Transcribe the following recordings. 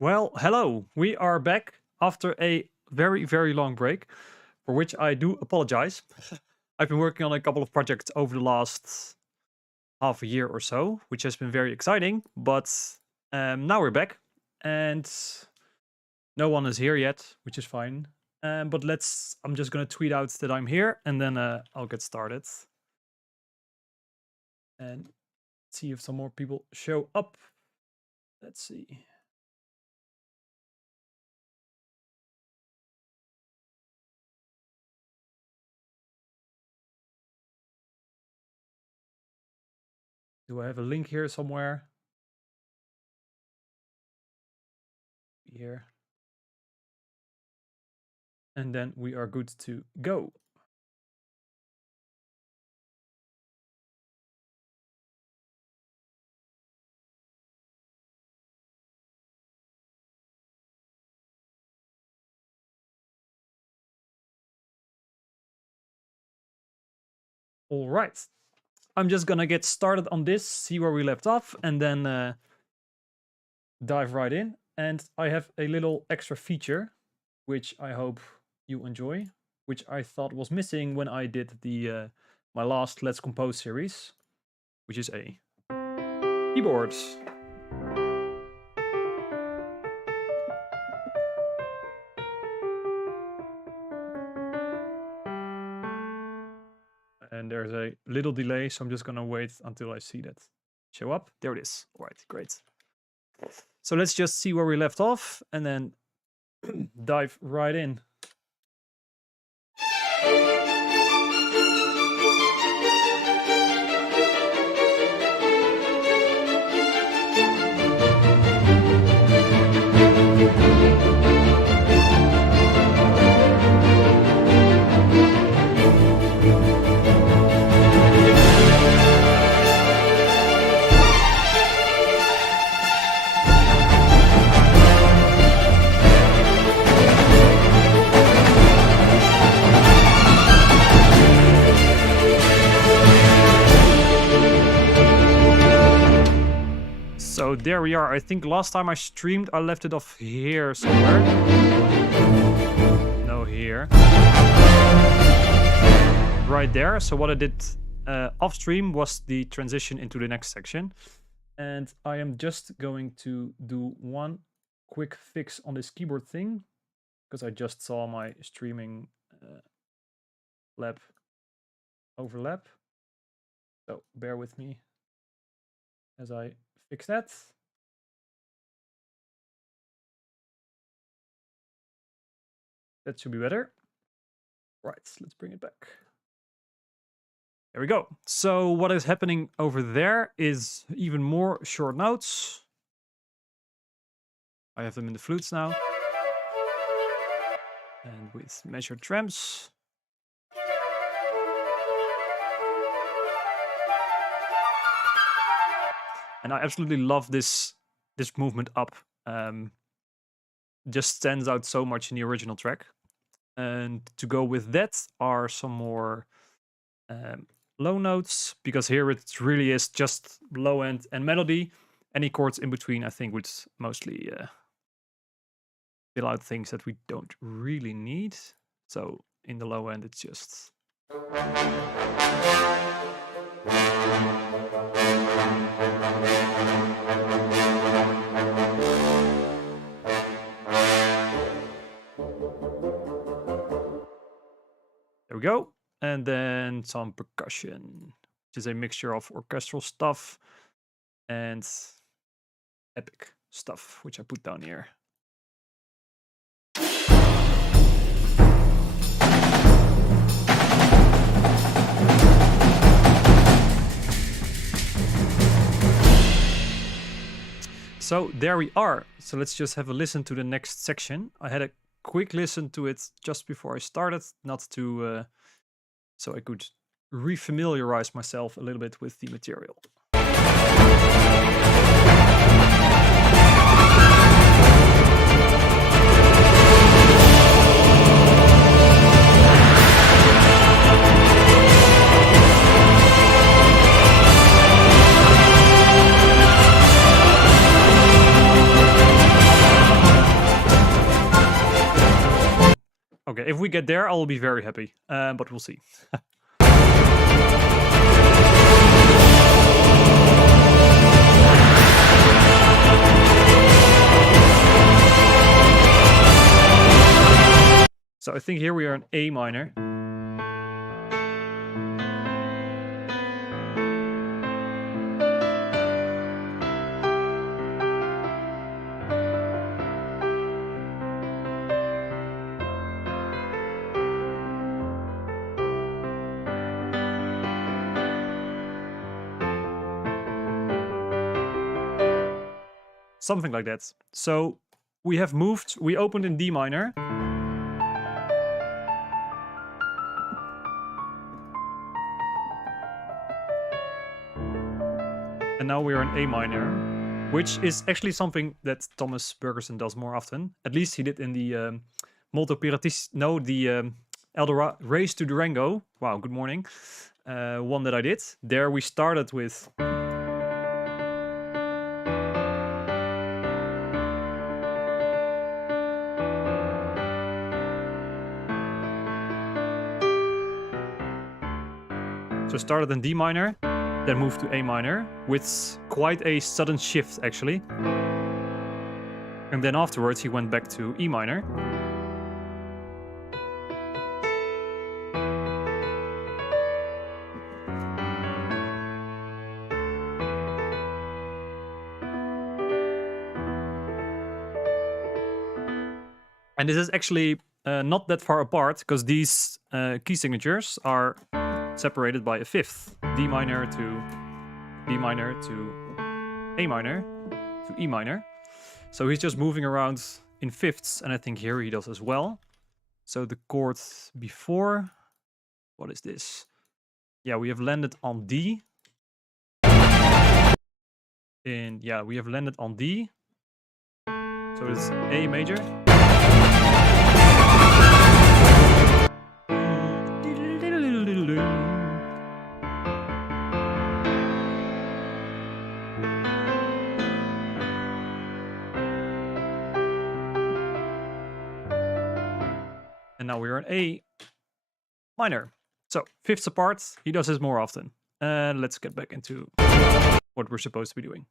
Well, hello. We are back after a very, very long break, for which I do apologize. I've been working on a couple of projects over the last half a year or so, which has been very exciting, but now we're back and no one is here yet, which is fine. But I'm just going to tweet out that I'm here and then I'll get started. And see if some more people show up. Let's see. Do I have a link here somewhere? Here. And then we are good to go. All right. I'm just gonna get started on this, see where we left off, and then dive right in. And I have a little extra feature, which I hope you enjoy, which I thought was missing when I did the my last Let's Compose series, which is a keyboard. And there's a little delay, so I'm just gonna wait until I see that show up. There it is. All right, great. So let's just see where we left off and then dive right in. So there we are. I think last time I streamed, I left it off here somewhere. No, here. Right there. So what I did off stream was the transition into the next section. And I am just going to do one quick fix on this keyboard thing, because I just saw my streaming lab overlap. So bear with me as I fix that. That should be better. Right, let's bring it back. There we go. So what is happening over there is even more short notes. I have them in the flutes now. And with measured trems. And I absolutely love this movement up. Just stands out so much in the original track. And to go with that are some more low notes, because here it really is just low end and melody. Any chords in between, I think, would mostly fill out things that we don't really need. So in the low end, it's just... There we go. And then some percussion, which is a mixture of orchestral stuff and epic stuff, which I put down here. So there we are. So let's just have a listen to the next section. I had a quick listen to it just before I started, not to so I could refamiliarize myself a little bit with the material. if we get there, I will be very happy, but we'll see. So I think here we are in A minor. Something like that. So we have moved, we opened in D minor. And now we are in A minor, which is actually something that Thomas Bergersen does more often. At least he did in the Molto Piratissimo, no, the Race to Durango. Wow, good morning. One that I did. There we started with... So started in D minor, then moved to A minor, with quite a sudden shift actually. And then afterwards he went back to E minor. And this is actually not that far apart, because these key signatures are separated by a fifth. D minor to B minor to A minor to E minor. So he's just moving around in fifths, and I think here he does as well. So the chord before, what is this? Yeah, we have landed on D. And yeah, we have landed on D. So it's A major. And now we're in A minor. So fifths apart, he does this more often. And let's get back into what we're supposed to be doing.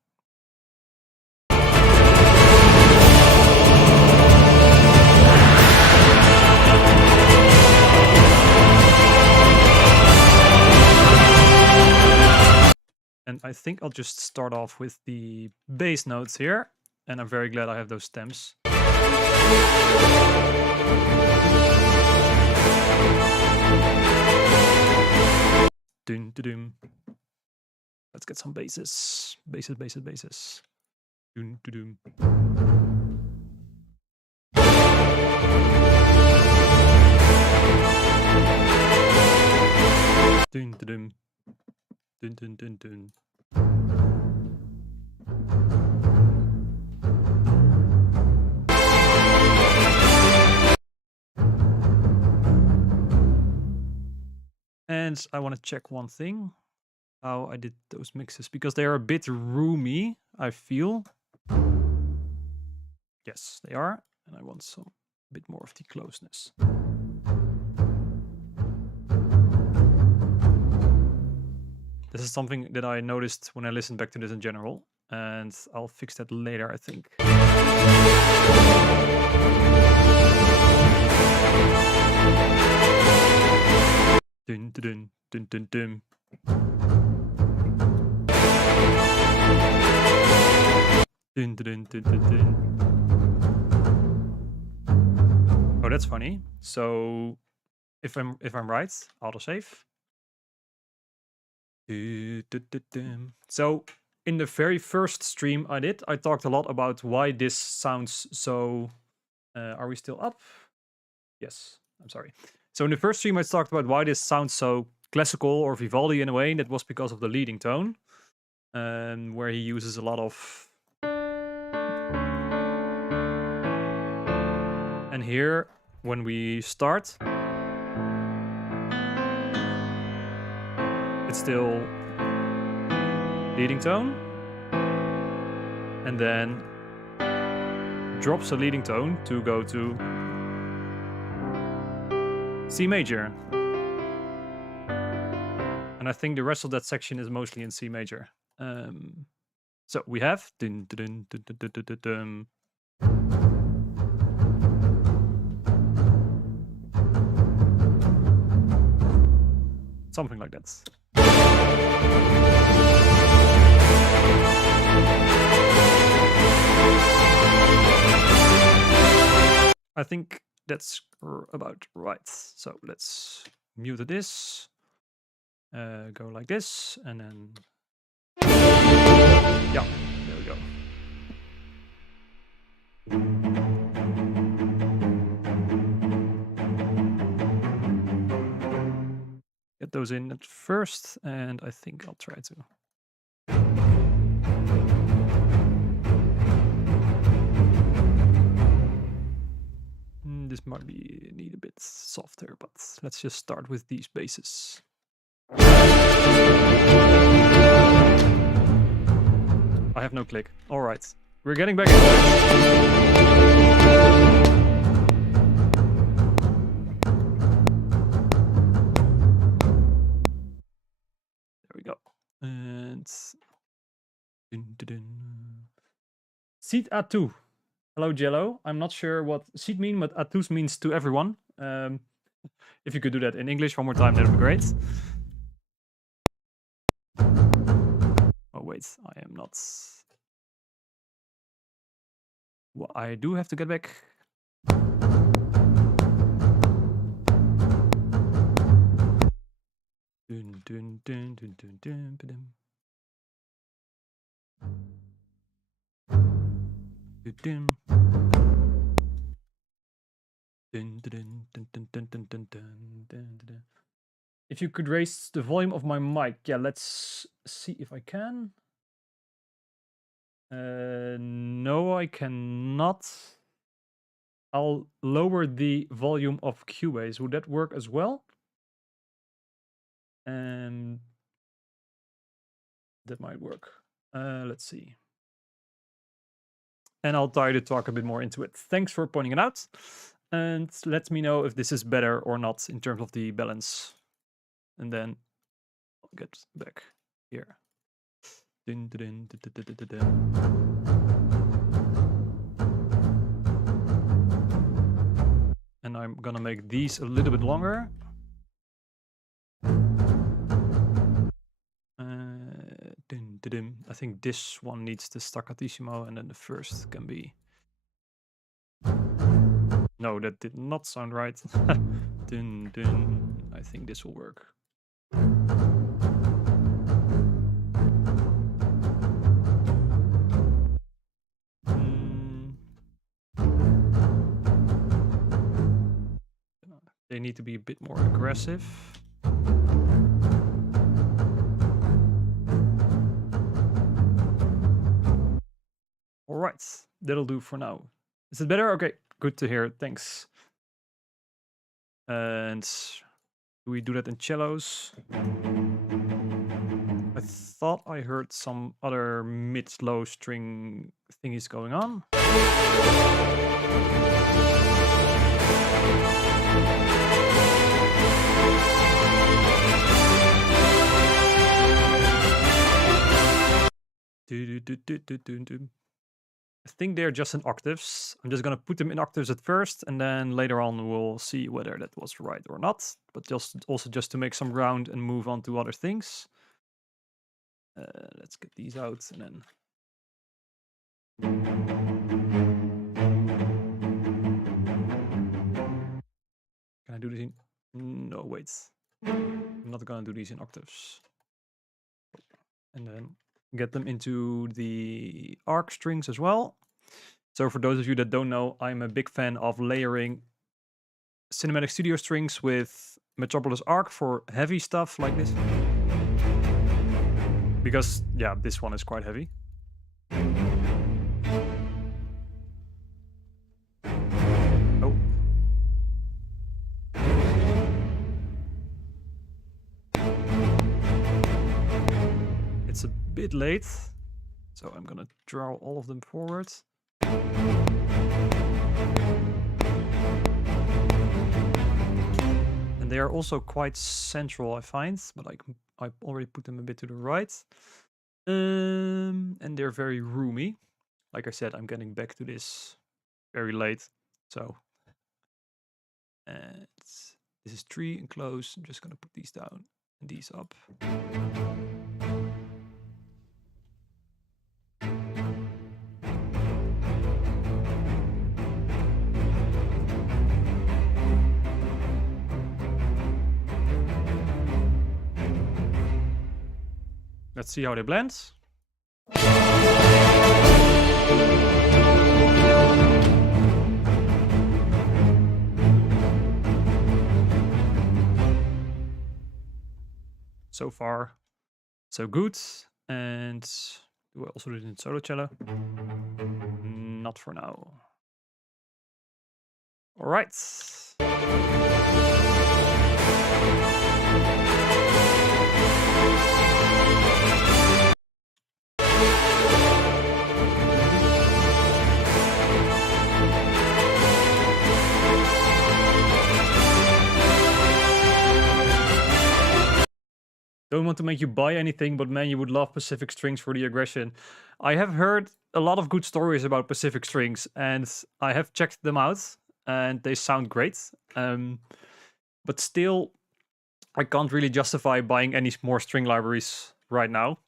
And I think I'll just start off with the bass notes here. And I'm very glad I have those stems. Dun, dun, dun. Let's get some basses. Basses, basses, basses. Dun, dun, dun. Dun, dun, dun. Dun, dun, dun, dun. And I want to check one thing, how I did those mixes, because they are a bit roomy, I feel. Yes, they are. And I want some bit more of the closeness. This is something that I noticed when I listened back to this in general, and I'll fix that later, I think. Dun, dun, dun, dun, dun. Dun, dun, dun, dun, dun. Oh, that's funny. So if I'm right, autosave. So in the very first stream I did, I talked a lot about why this sounds so... are we still up? Yes, I'm sorry. So in the first stream I talked about why this sounds so classical or Vivaldi in a way, and that was because of the leading tone, where he uses a lot of... And here, when we start, it's still leading tone, and then drops a leading tone to go to C major. And I think the rest of that section is mostly in C major. So we have something like that. I think that's about right. So let's mute this. Go like this, and then yeah, there we go. Get those in at first, and I think I'll try to. This might need a bit softer, but let's just start with these basses. I have no click. All right, we're getting back into it. There we go. And seat A2. Hello, Jello. I'm not sure what seat means, but A2 means to everyone. If you could do that in English one more time, that would be great. Oh, wait, I am not. Well, I do have to get back. Dun, dun, dun, dun, dun, dun, dun. Dun, dun, dun, dun, dun, dun, dun, dun, dun, dun. If you could raise the volume of my mic, yeah, let's see if I can. No, I cannot. I'll lower the volume of Cubase. Would that work as well? And that might work. Let's see. And I'll try to talk a bit more into it. Thanks for pointing it out. And let me know if this is better or not in terms of the balance. And then I'll get back here. Dun, dun, dun, dun, dun, dun, dun. And I'm gonna make these a little bit longer. Dun, dun, dun. I think this one needs the staccatissimo, and then the first can be. No, that did not sound right. Dun, dun. I think this will work. They need to be a bit more aggressive. All right, that'll do for now. Is it better? Okay, good to hear. Thanks. And do we do that in cellos? I thought I heard some other mid-low string thingies going on. I think they're just in octaves. I'm just gonna put them in octaves at first, and then later on we'll see whether that was right or not. But just to make some ground and move on to other things. Let's get these out, and then. Can I do this in? No, wait. I'm not gonna do these in octaves. And then get them into the arc strings as well. So for those of you that don't know, I'm a big fan of layering Cinematic Studio strings with Metropolis Arc for heavy stuff like this. Because, yeah, this one is quite heavy. Oh. It's a bit late, so I'm gonna draw all of them forward. And they are also quite central, I find, but like I already put them a bit to the right. And they're very roomy. Like I said, I'm getting back to this very late, so and this is 3 and close. I'm just gonna put these down and these up. Let's see how they blend. So far, so good. And do I also do it in solo cello? Not for now. All right. Don't want to make you buy anything, but man, you would love Pacific Strings for the aggression. I have heard a lot of good stories about Pacific Strings, and I have checked them out, and they sound great. But still, I can't really justify buying any more string libraries right now.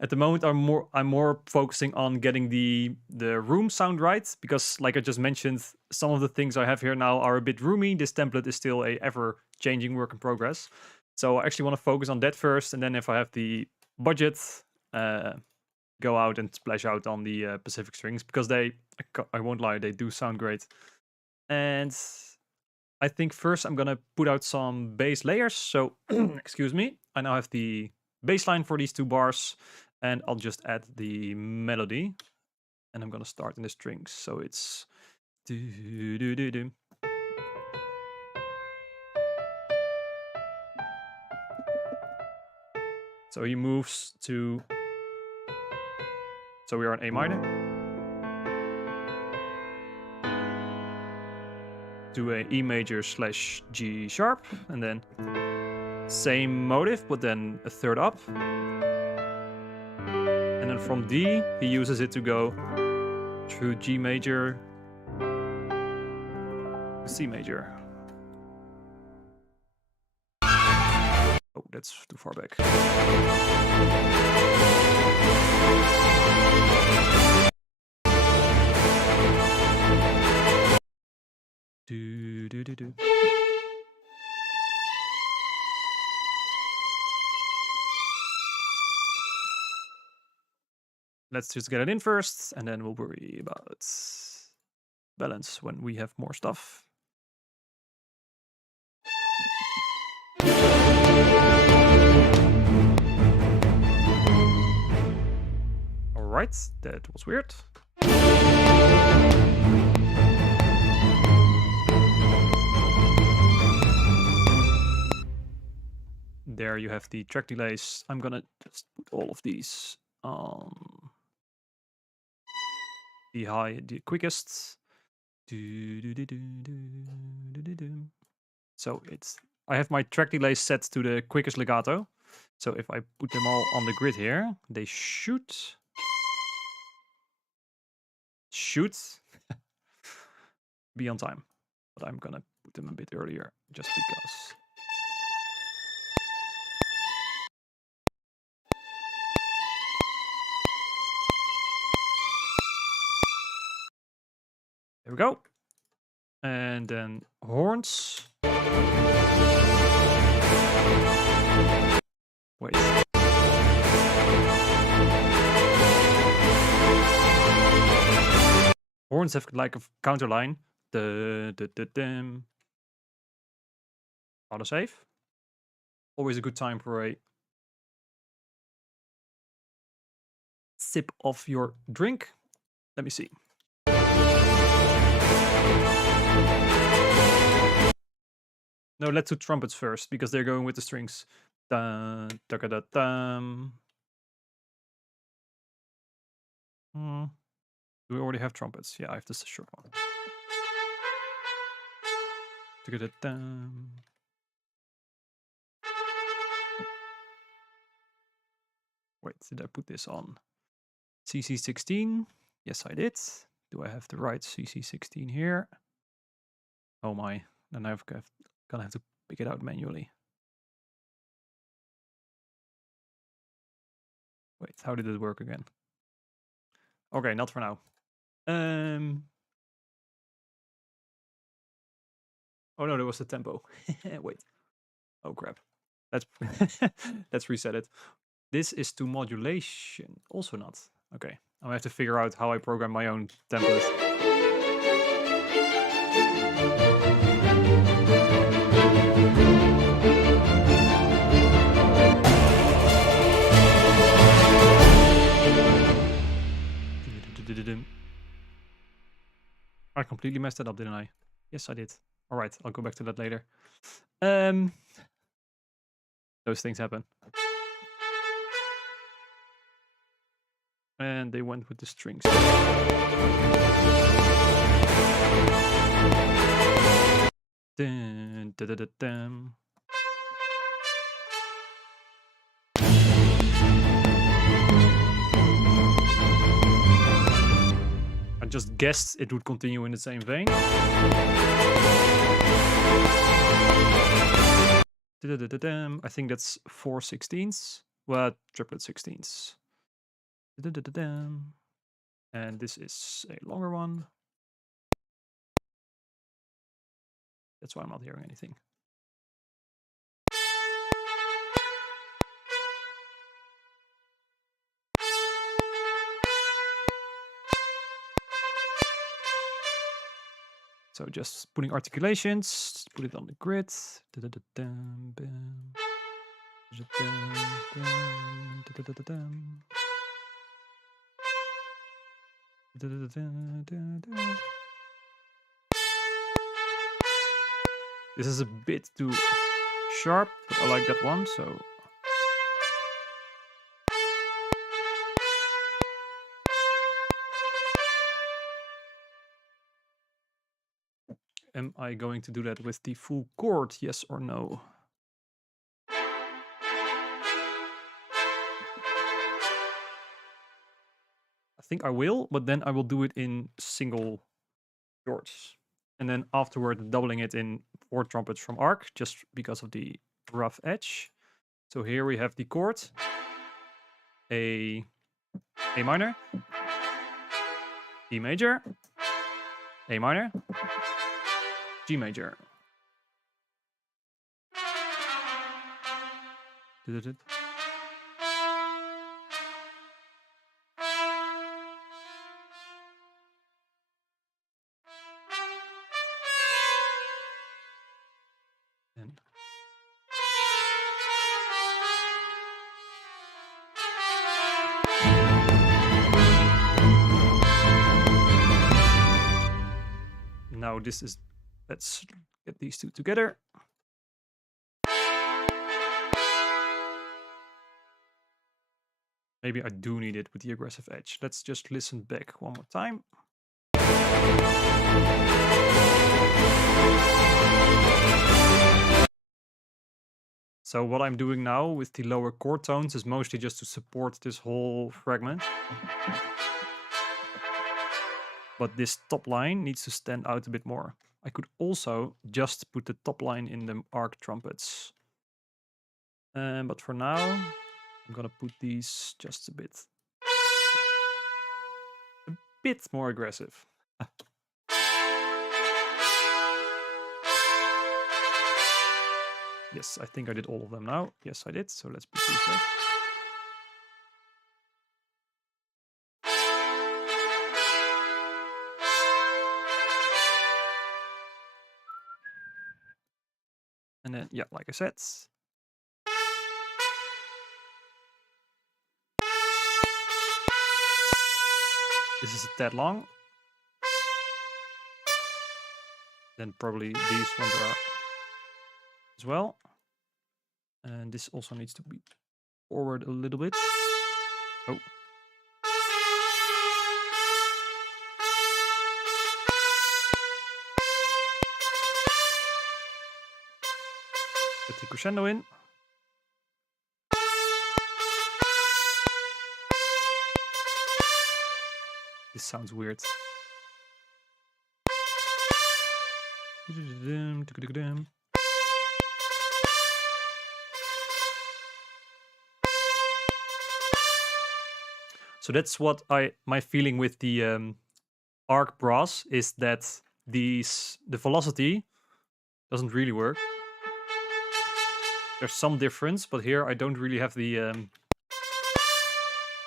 At the moment, I'm more focusing on getting the room sound right, because like I just mentioned, some of the things I have here now are a bit roomy. This template is still a ever-changing work in progress. So I actually want to focus on that first, and then if I have the budget, go out and splash out on the Pacific Strings, because I won't lie, they do sound great. And I think first I'm gonna put out some bass layers. So excuse me, I now have the bass line for these 2 bars, and I'll just add the melody, and I'm gonna start in the strings. So it's do do do do. So he moves to, so we are on A minor, to a E major / G sharp, and then same motive, but then a third up. And then from D, he uses it to go through G major, C major. Oh, that's too far back. Do, do, do, do. Let's just get it in first, and then we'll worry about balance when we have more stuff. Alright, that was weird. There you have the track delays. I'm gonna just put all of these on the quickest. So I have my track delay set to the quickest legato. So if I put them all on the grid here, they should be on time. But I'm gonna put them a bit earlier just because. There we go. And then horns. Wait. Horns have like a counter line. Autosave. Always a good time for a sip of your drink. Let me see. No, let's do trumpets first, because they're going with the strings. Dun, da, da, da, do we already have trumpets? Yeah, I have this short one. Wait, did I put this on CC16? Yes, I did. Do I have the right CC16 here? Oh my, then I'm gonna have to pick it out manually. Wait, how did it work again? Okay, not for now. Oh no, that was the tempo. Wait. Oh crap. Let's let's reset it. This is to modulation. Also not. Okay. I'm gonna have to figure out how I program my own template. I completely messed it up, didn't I? Yes, I did. All right, I'll go back to that later. Those things happen. And they went with the strings. Dun, dun, dun, dun, dun. I just guessed it would continue in the same vein. I think that's 4/16. Well, triplet 16ths. And this is a longer one. That's why I'm not hearing anything. So just putting articulations, put it on the grid. This is a bit too sharp, but I like that one, so. Am I going to do that with the full chord, yes or no? I think I will, but then I will do it in single chords. And then afterward, doubling it in 4 trumpets from Arc, just because of the rough edge. So here we have the chord, A minor, E major, A minor, G major. And now this is, let's get these two together. Maybe I do need it with the aggressive edge. Let's just listen back one more time. So what I'm doing now with the lower chord tones is mostly just to support this whole fragment. But this top line needs to stand out a bit more. I could also just put the top line in the arc trumpets. But for now, I'm gonna put these just a bit more aggressive. Yes, I think I did all of them now. Yes, I did. So let's put these back. And then, yeah, like I said. This is a tad long. Then probably these ones are as well. And this also needs to be forward a little bit. Oh. Get the crescendo in. This sounds weird. So that's what my feeling with the arc brass is, that the velocity doesn't really work. There's some difference, but here I don't really have the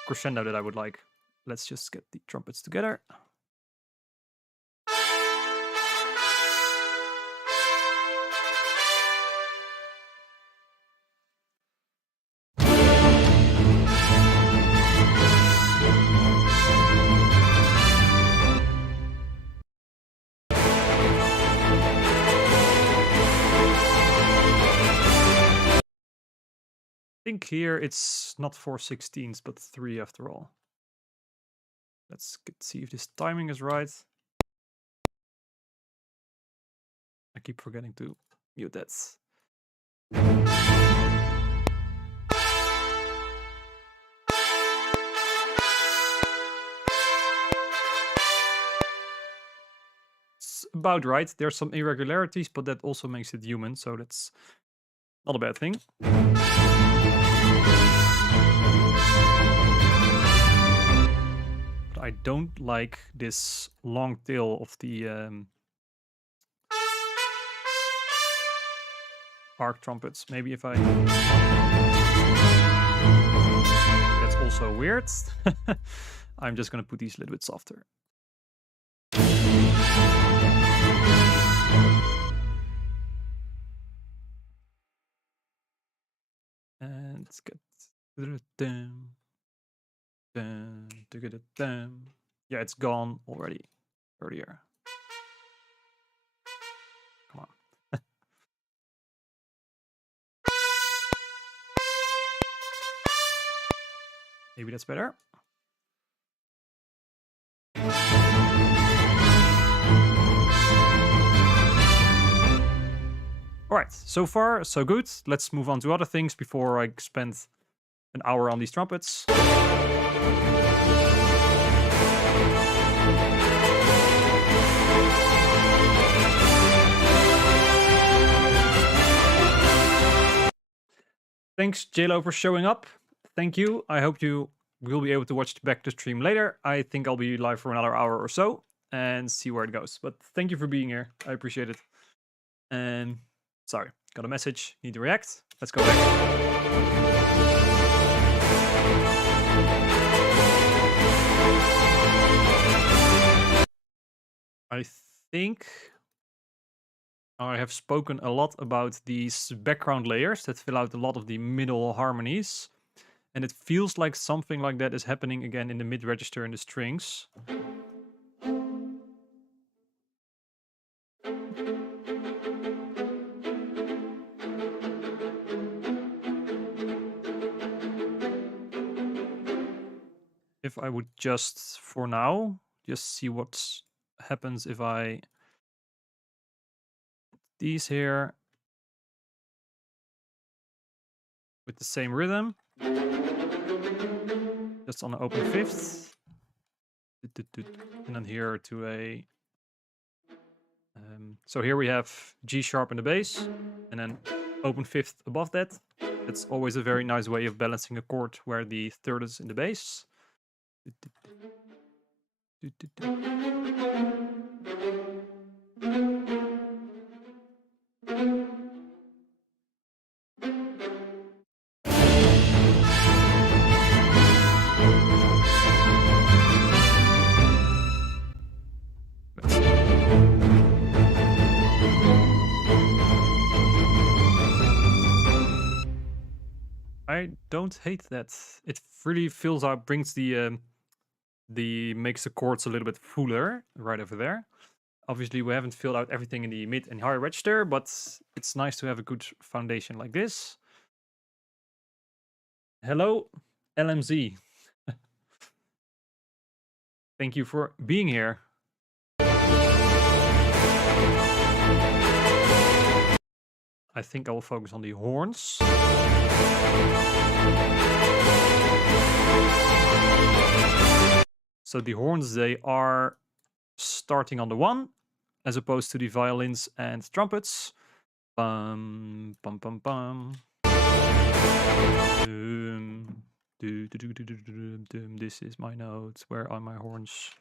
crescendo that I would like. Let's just get the trumpets together. I think here it's not 4/16, but 3 after all. Let's see if this timing is right. I keep forgetting to mute that. It's about right. There's some irregularities, but that also makes it human, so that's not a bad thing. I don't like this long tail of the arc trumpets. Maybe if I... That's also weird. I'm just going to put these a little bit softer. And let's get... Yeah, it's gone already earlier. Come on. Maybe that's better. All right, so far so good. Let's move on to other things before I spend an hour on these trumpets. Thanks, JLo, for showing up. Thank you. I hope you will be able to watch back the stream later. I think I'll be live for another hour or so and see where it goes. But thank you for being here. I appreciate it. And sorry, got a message. Need to react. Let's go back. I think I have spoken a lot about these background layers that fill out a lot of the middle harmonies. And it feels like something like that is happening again in the mid register and the strings. If I would just, for now, just see what happens if I put these here with the same rhythm, just on an open fifth, and then here to a so here we have G sharp in the bass, and then open fifth above that. It's always a very nice way of balancing a chord where the third is in the bass. I don't hate that. It really fills out, brings the makes the chords a little bit fuller right over there. Obviously, we haven't filled out everything in the mid and high register, but it's nice to have a good foundation like this. Hello, LMZ. Thank you for being here. I think I will focus on the horns. So the horns, they are starting on the 1, as opposed to the violins and trumpets. Bum, bum, bum, bum. This is my note. Where are my horns?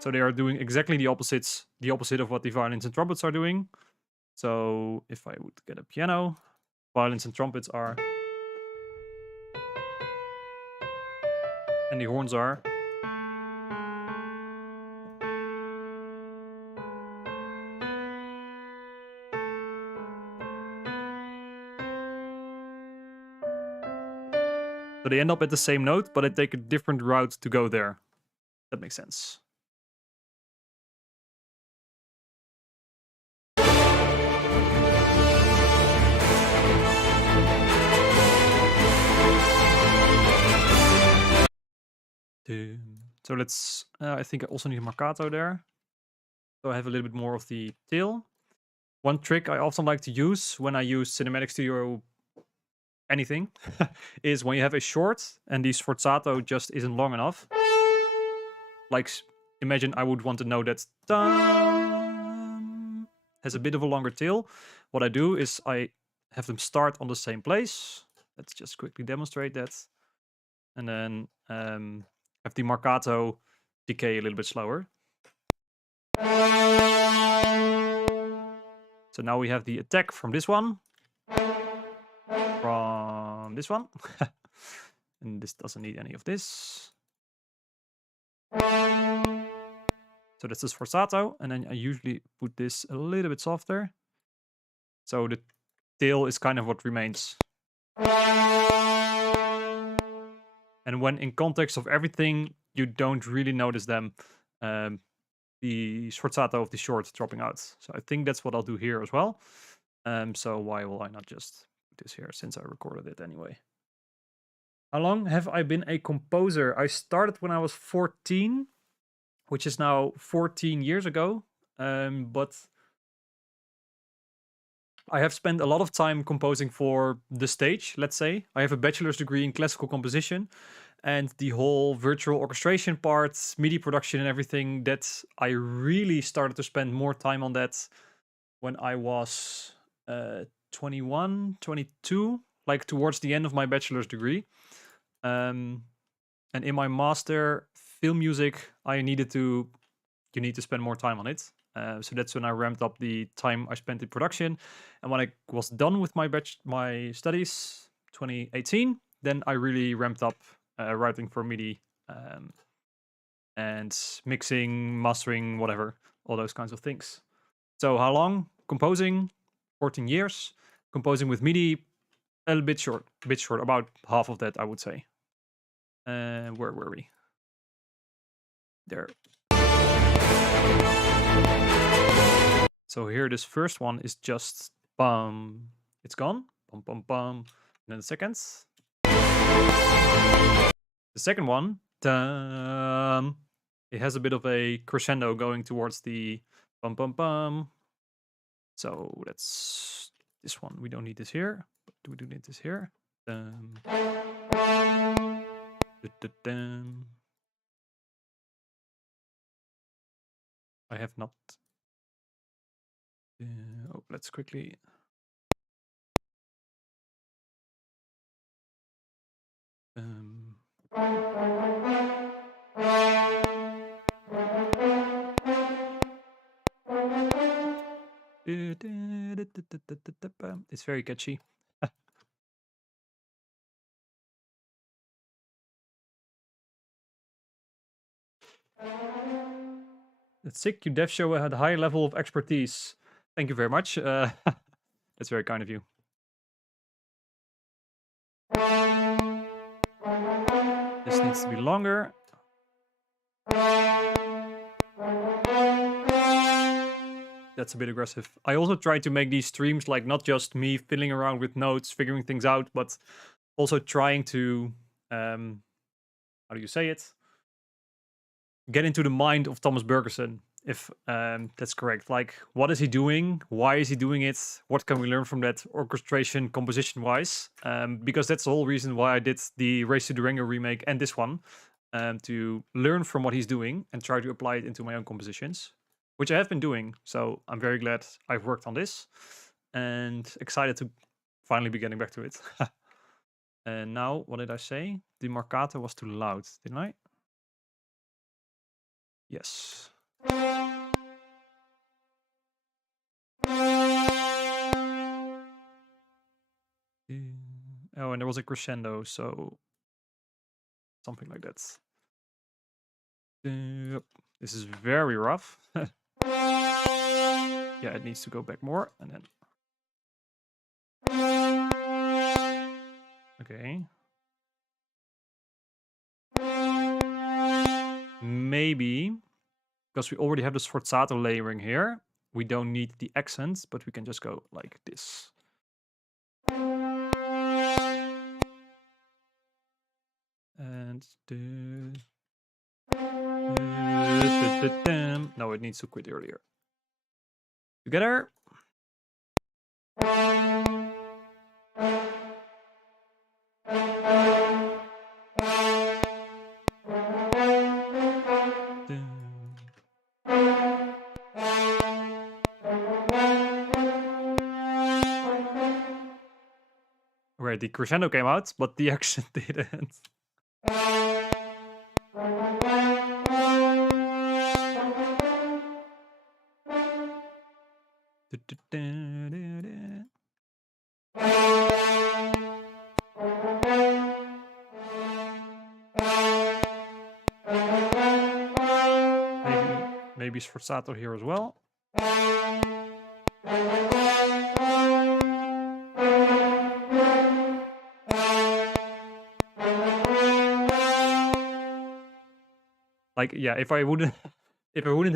So they are doing exactly the opposite of what the violins and trumpets are doing. So if I would get a piano, violins and trumpets are, and the horns are. So they end up at the same note, but they take a different route to go there. That makes sense. So let's, I think I also need a marcato there. So I have a little bit more of the tail. One trick I often like to use when I use Cinematic Studio anything is when you have a short and the sforzato just isn't long enough. Like, imagine I would want to know that has a bit of a longer tail. What I do is I have them start on the same place. Let's just quickly demonstrate that. And then have the marcato decay a little bit slower. So now we have the attack from this one. From this one. And this doesn't need any of this. So that's the sforzato. And then I usually put this a little bit softer. So the tail is kind of what remains. And when in context of everything, you don't really notice them. The sforzato of the short dropping out. So I think that's what I'll do here as well. So why will I not just put this here since I recorded it anyway? How long have I been a composer? I started when I was 14, which is now 14 years ago. But I have spent a lot of time composing for the stage, let's say. I have a bachelor's degree in classical composition, and the whole virtual orchestration part, MIDI production and everything, that I really started to spend more time on that when I was 21, 22, like towards the end of my bachelor's degree. And in my master, film music, you need to spend more time on it. So that's when I ramped up the time I spent in production. And when I was done with my studies, 2018, then I really ramped up writing for MIDI and mixing, mastering, whatever, all those kinds of things. So how long? Composing, 14 years. Composing with MIDI, a little bit short, about half of that, I would say. Where were we? There. So here, this first one is just bum. It's gone. Bum, bum, bum. And then the seconds. The second one, dum. It has a bit of a crescendo going towards the bum, bum, bum. So that's this one. We don't need this here. But we do need this here. Dum. Dum. I have not. Oh, let's quickly. It's very catchy. It's sick. You dev show had a high level of expertise. Thank you very much. That's very kind of you. This needs to be longer. That's a bit aggressive. I also try to make these streams like not just me fiddling around with notes, figuring things out, but also trying to, how do you say it? Get into the mind of Thomas Bergersen. if that's correct. Like, what is he doing? Why is he doing it? What can we learn from that orchestration, composition-wise? Because that's the whole reason why I did the Race to Durango remake and this one, to learn from what he's doing and try to apply it into my own compositions, which I have been doing. So I'm very glad I've worked on this and excited to finally be getting back to it. And now, what did I say? The marcato was too loud, didn't I? Yes. Oh, and there was a crescendo, so something like that. This is very rough. Yeah, it needs to go back more, and then... Okay. Maybe, because we already have the sforzato layering here, we don't need the accents, but we can just go like this. And... No, it needs to quit earlier. Together. Right, the crescendo came out, but the accent didn't. Maybe sforzato here as well. Like, yeah, if I wouldn't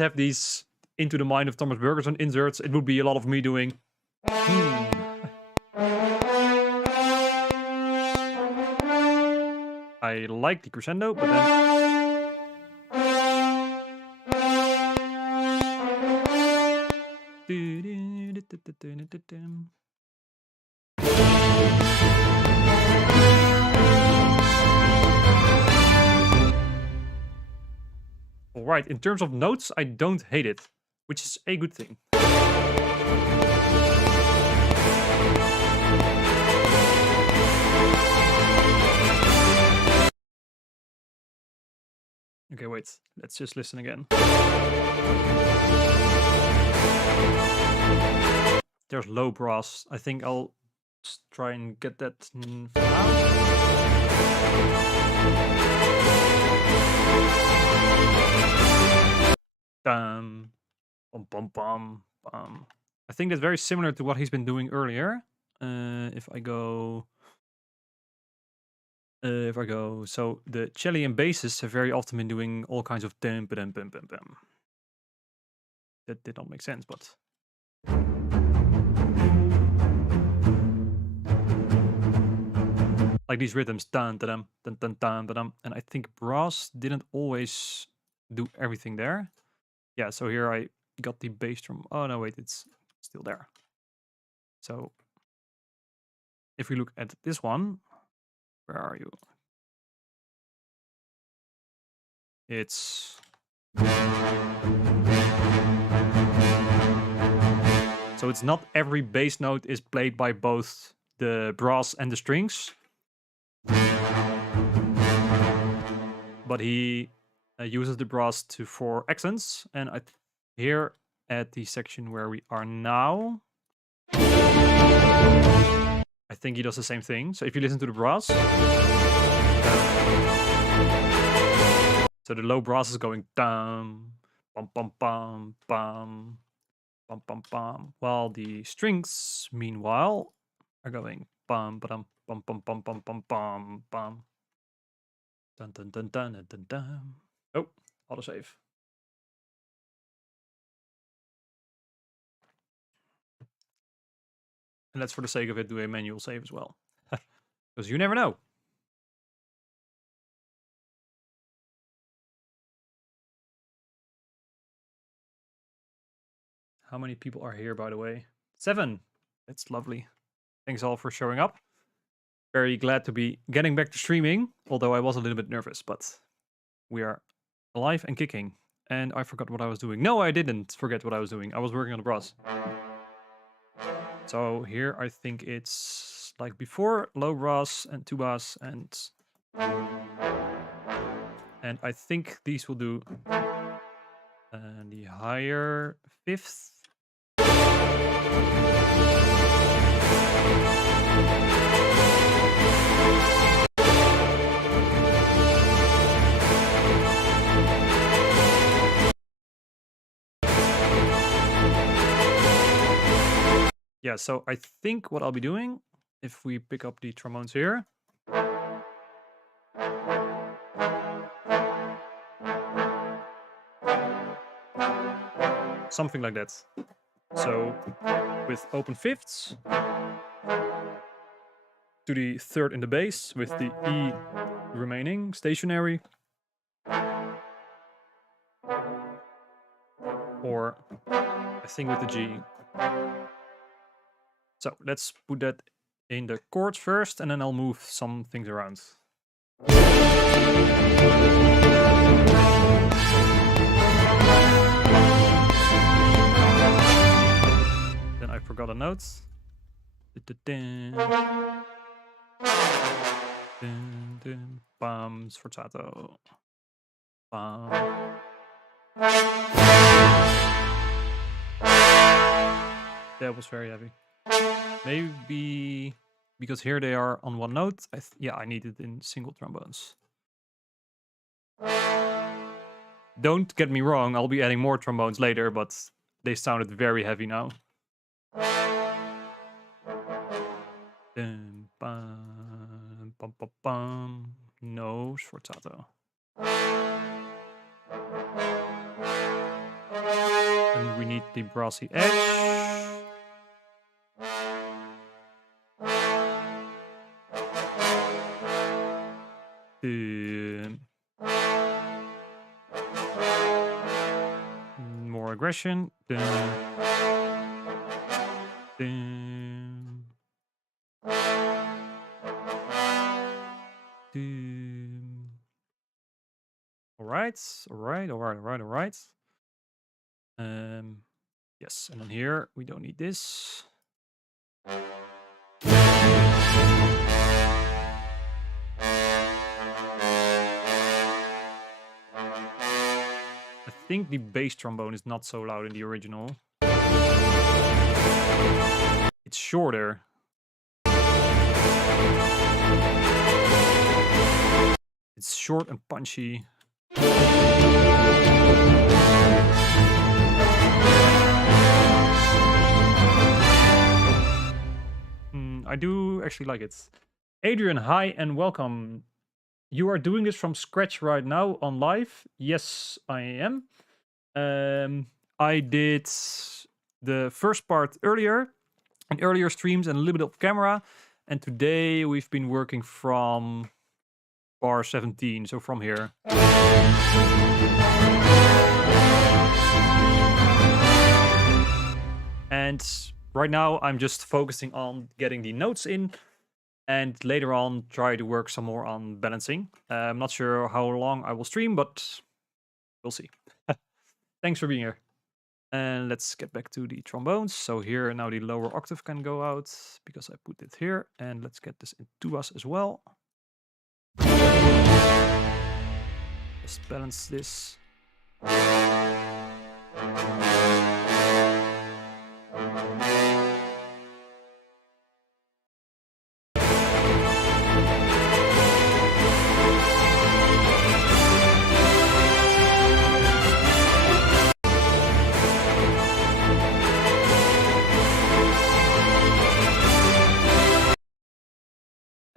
have these Into the Mind of Thomas Bergersen inserts, it would be a lot of me doing. I like the crescendo, but then... Alright, in terms of notes, I don't hate it, which is a good thing. Okay, wait, let's just listen again. There's low brass. I think I'll try and get that for now. Bum, bum, bum, bum, bum. I think that's very similar to what he's been doing earlier. If I go, so the cello and basses have very often been doing all kinds of dum, bum, bum, bum, bum. That did not make sense, but. Like these rhythms, dun, dun, dun, dun, dun, dun, and I think brass didn't always do everything there. Yeah, so here I got the bass drum. Oh no, wait, it's still there. So if we look at this one, where are you? It's... So it's not every bass note is played by both the brass and the strings. But he uses the brass for accents, and here at the section where we are now, I think he does the same thing. So if you listen to the brass, so the low brass is going dum, bum, bum, bum, bum, bum, bum, bum, while the strings, meanwhile, are going bum, bum, bum, bum, bum, bum, bum, bum, bum. Dun, dun, dun, dun, dun, dun, dun. Oh, autosave. And let's, for the sake of it, do a manual save as well. Because you never know. How many people are here, by the way? 7. That's lovely. Thanks all for showing up. Very glad to be getting back to streaming, although I was a little bit nervous, but we are alive and kicking. And I forgot what I was doing. No, I didn't forget what I was doing. I was working on the brass. So here I think it's like before, low brass and tubas and I think these will do the higher fifth. Yeah, so I think what I'll be doing, if we pick up the trombones here. Something like that. So with open fifths to the third in the bass with the E remaining stationary. Or I think with the G. So let's put that in the chords first, and then I'll move some things around. Then I forgot a note. Bam, sforzato. Bam. That was very heavy. Maybe because here they are on one note. Yeah, I need it in single trombones. Don't get me wrong, I'll be adding more trombones later, but they sounded very heavy now. Bum, bum, bum, bum. No sforzato. And we need the brassy edge. More aggression. All right. Yes, and then here we don't need this. I think the bass trombone is not so loud in the original. It's shorter. It's short and punchy. I do actually like it. Adrian, hi and welcome. You are doing this from scratch right now on live? Yes, I am. I did the first part earlier, in earlier streams, and a little bit of camera. And today we've been working from bar 17, so from here. And right now I'm just focusing on getting the notes in, and later on try to work some more on balancing. I'm not sure how long I will stream, but we'll see. Thanks for being here. And let's get back to the trombones. So here now the lower octave can go out because I put it here. And let's get this into us as well. Just balance this.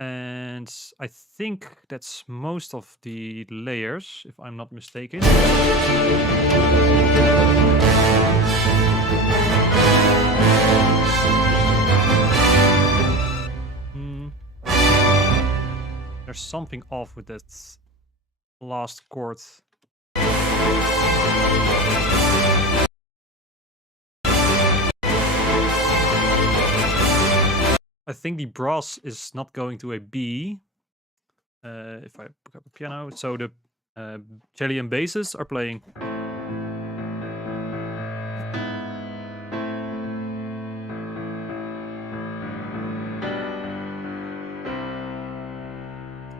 And I think that's most of the layers, if I'm not mistaken. There's something off with that last chord. I think the brass is not going to a B. If I pick up a piano, so the cello and basses are playing.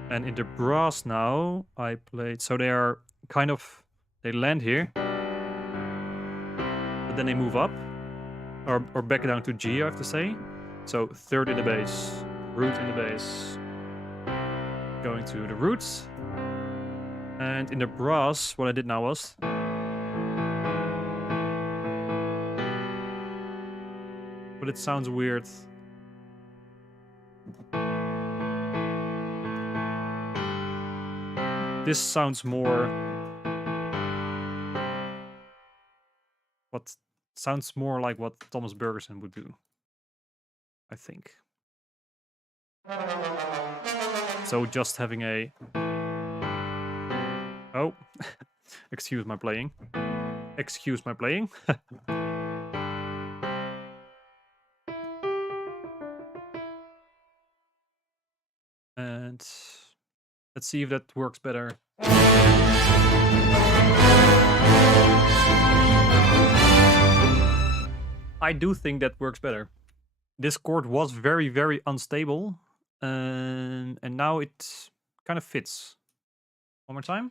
And in the brass now, I played, so they are kind of, they land here, but then they move up, or back down to G, I have to say. So third in the bass, root in the bass, going to the roots. And in the brass, what I did now was, but it sounds weird. This sounds more, what sounds more like what Thomas Bergersen would do, I think. So just having a, oh, excuse my playing. Excuse my playing. And let's see if that works better. I do think that works better. This chord was very, very unstable, and now it kind of fits. One more time.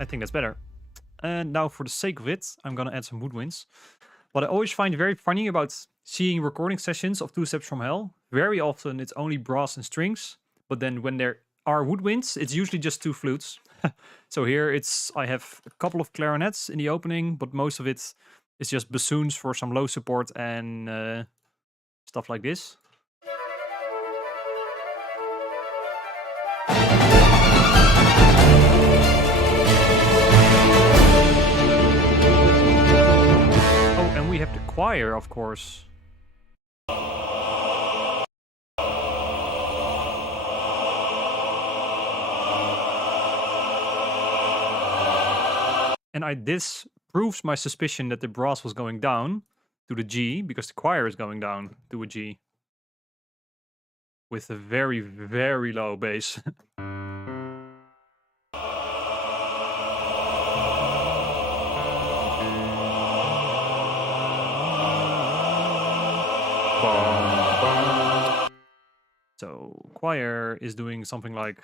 I think that's better. And now for the sake of it, I'm gonna add some woodwinds. What I always find very funny about seeing recording sessions of Two Steps from Hell, very often it's only brass and strings, but then when there are woodwinds, it's usually just two flutes. So here I have a couple of clarinets in the opening, but most of it is just bassoons for some low support and stuff like this. Oh, and we have the choir, of course. And this proves my suspicion that the brass was going down to the G, because the choir is going down to a G. With a very, very low bass. So choir is doing something like...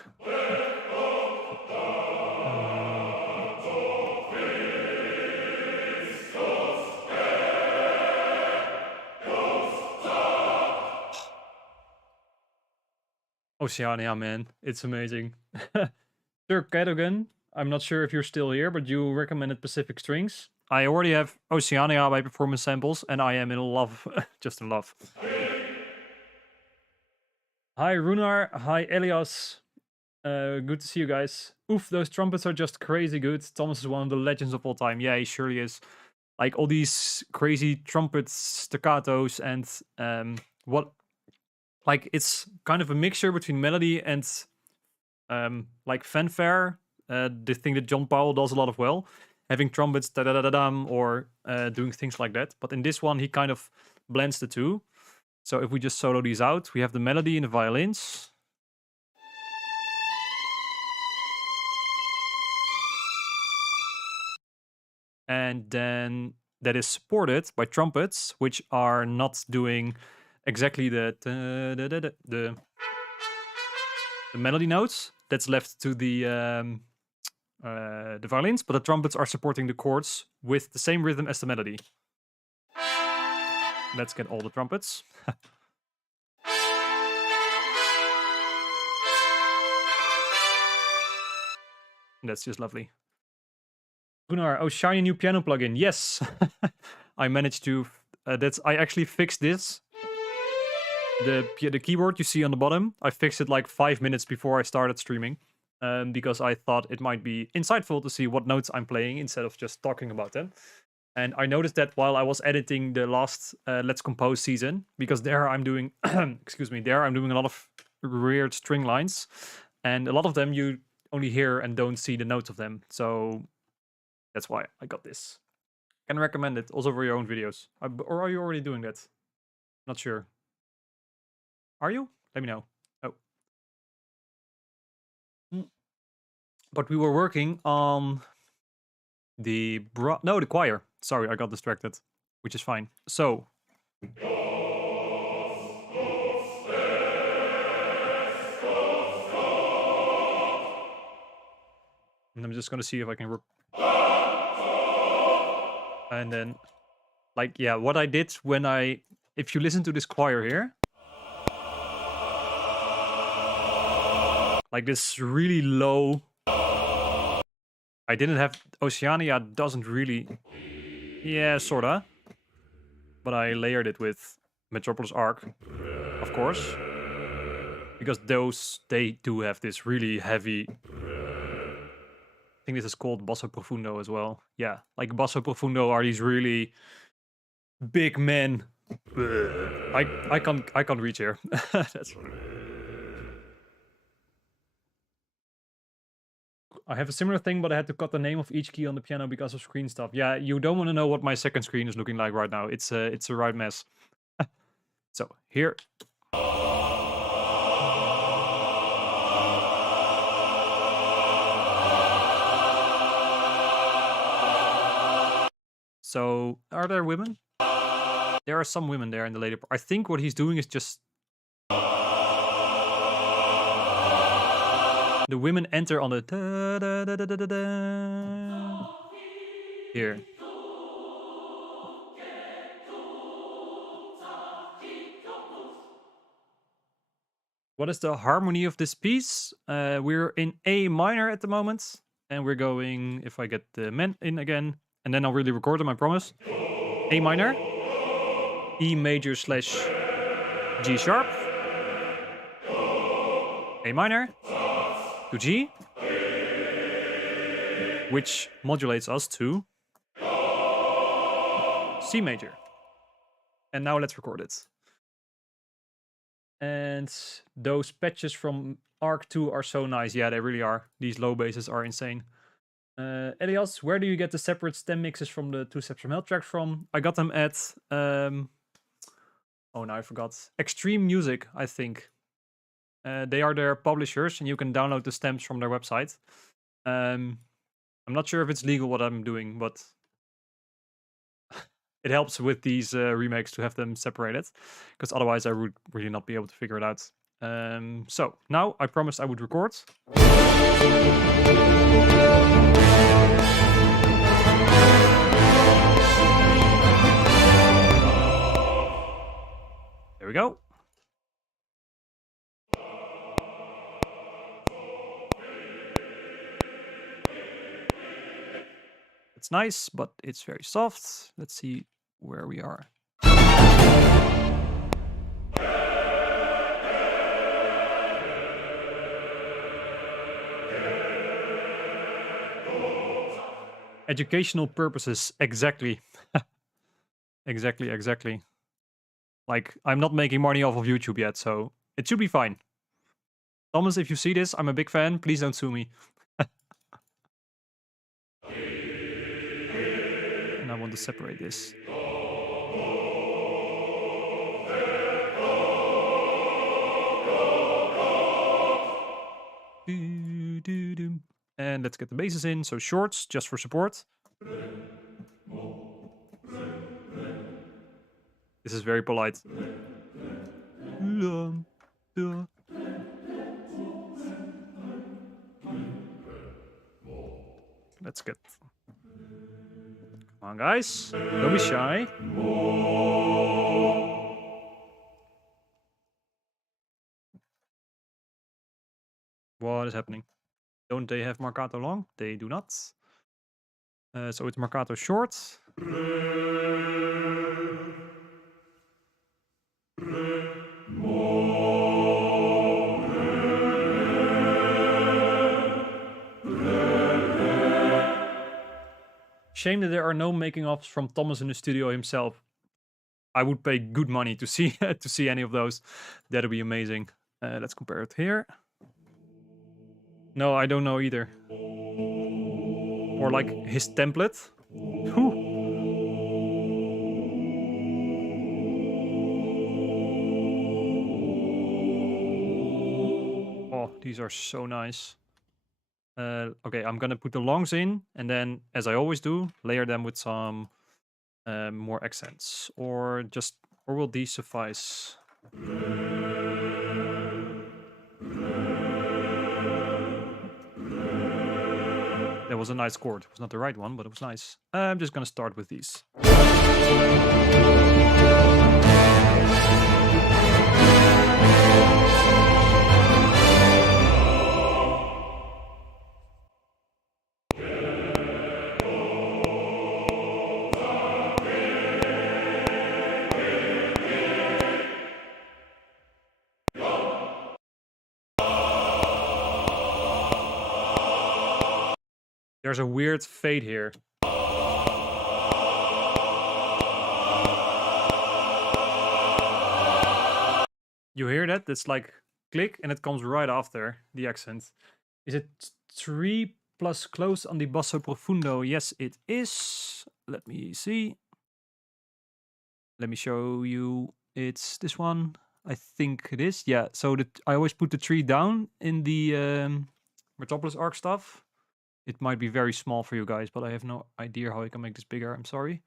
Oceania, man. It's amazing. Sir Cadogan, I'm not sure if you're still here, but you recommended Pacific Strings. I already have Oceania by Performance Samples, and I am in love. Just in love. Hi, Runar. Hi, Elias. Good to see you guys. Oof, those trumpets are just crazy good. Thomas is one of the legends of all time. Yeah, he surely is. Like all these crazy trumpets, staccatos, and what... Like, it's kind of a mixture between melody and like fanfare, the thing that John Powell does a lot of well, having trumpets da-da-da-da-dum, or doing things like that. But in this one, he kind of blends the two. So if we just solo these out, we have the melody in the violins. And then that is supported by trumpets, which are not doing exactly the melody notes. That's left to the violins, but the trumpets are supporting the chords with the same rhythm as the melody. Let's get all the trumpets. That's just lovely. Gunnar, oh, shiny new piano plugin. Yes, I managed to. I actually fixed this. The keyboard you see on the bottom, I fixed it like 5 minutes before I started streaming, because I thought it might be insightful to see what notes I'm playing instead of just talking about them. And I noticed that while I was editing the last Let's Compose season, because there I'm doing, excuse me, there I'm doing a lot of weird string lines, and a lot of them you only hear and don't see the notes of them. So that's why I got this. Can recommend it also for your own videos. Or are you already doing that? Not sure. Are you? Let me know. Oh. But we were working on the choir. Sorry, I got distracted, which is fine. So and I'm just gonna see if I can and then like yeah, what I did when if you listen to this choir here, like this really low. I didn't have Oceania doesn't really, yeah, sorta, but I layered it with Metropolis Arc, of course, because they do have this really heavy. I think this is called Basso Profundo as well. Yeah, like Basso Profundo are these really big men. I can't reach here. That's... I have a similar thing, but I had to cut the name of each key on the piano because of screen stuff. Yeah, you don't want to know what my second screen is looking like right now. It's a right mess. So here. So are there women? There are some women there in the later part. I think what he's doing is just the women enter on the here. What is the harmony of this piece? We're in A minor at the moment, and we're going, if I get the men in again, and then I'll really record them, I promise. A minor, E major slash G sharp, A minor, to G, which modulates us to C major. And now let's record it. And those patches from Arc 2 are so nice. Yeah, they really are. These low basses are insane. Elias, where do you get the separate stem mixes from the Two Steps from Hell tracks from? I got them at... oh, now I forgot. Extreme Music, I think. They are their publishers, and you can download the stems from their website. I'm not sure if it's legal what I'm doing, but it helps with these remakes to have them separated, because otherwise I would really not be able to figure it out. So now I promised I would record. There we go. It's nice, but it's very soft. Let's see where we are. Educational purposes, exactly. Exactly. Like, I'm not making money off of YouTube yet, so it should be fine. Thomas, if you see this, I'm a big fan. Please don't sue me. And I want to separate this. And let's get the basses in, so shorts, just for support. This is very polite. Let's get... Come on, guys. Don't be shy. What is happening? Don't they have marcato long? They do not. So it's marcato short. Shame that there are no making-ofs from Thomas in the studio himself. I would pay good money to see to see any of those. That'd be amazing. Let's compare it here. No, I don't know either. Or like his template. Whew. These are so nice. Okay, I'm gonna put the longs in, and then, as I always do, layer them with some more accents, or will these suffice? That was a nice chord. It was not the right one, but it was nice. I'm just gonna start with these. There's a weird fade here. You hear that? It's like click, and it comes right after the accent. Is it 3 plus close on the basso profundo? Yes, it is. Let me see. Let me show you. It's this one. I think it is. Yeah, so I always put the 3 down in the Metropolis arc stuff. It might be very small for you guys, but I have no idea how I can make this bigger. I'm sorry.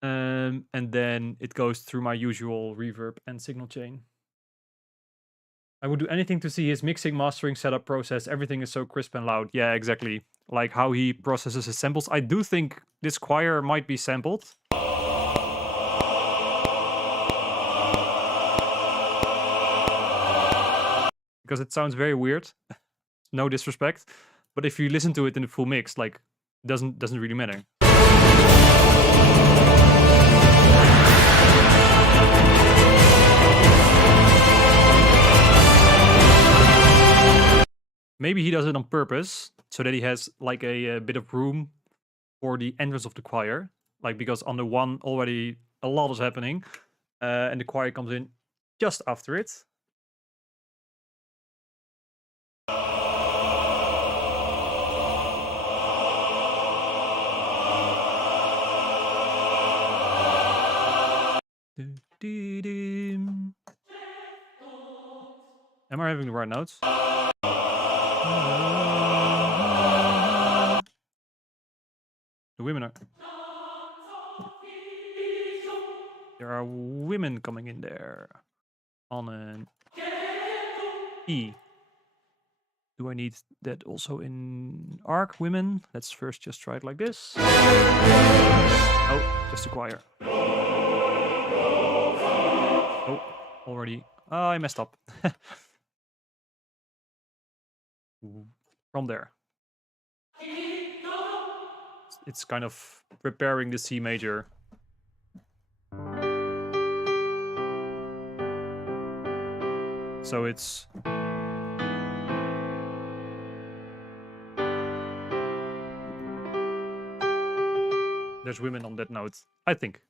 And then it goes through my usual reverb and signal chain. I would do anything to see his mixing, mastering, setup process. Everything is so crisp and loud. Yeah, exactly. Like how he processes his samples. I do think this choir might be sampled. Because it sounds very weird. No disrespect. But if you listen to it in the full mix, like, doesn't really matter. Maybe he does it on purpose, so that he has like a bit of room for the entrance of the choir. Like, because on the one already a lot is happening, and the choir comes in just after it. Am I having the right notes? The women are... There are women coming in there. On an E. Do I need that also in arc, women? Let's first just try it like this. Oh, just a choir. Oh, already. Oh, I messed up. From there. It's kind of preparing the C major. So it's... There's women on that note. I think.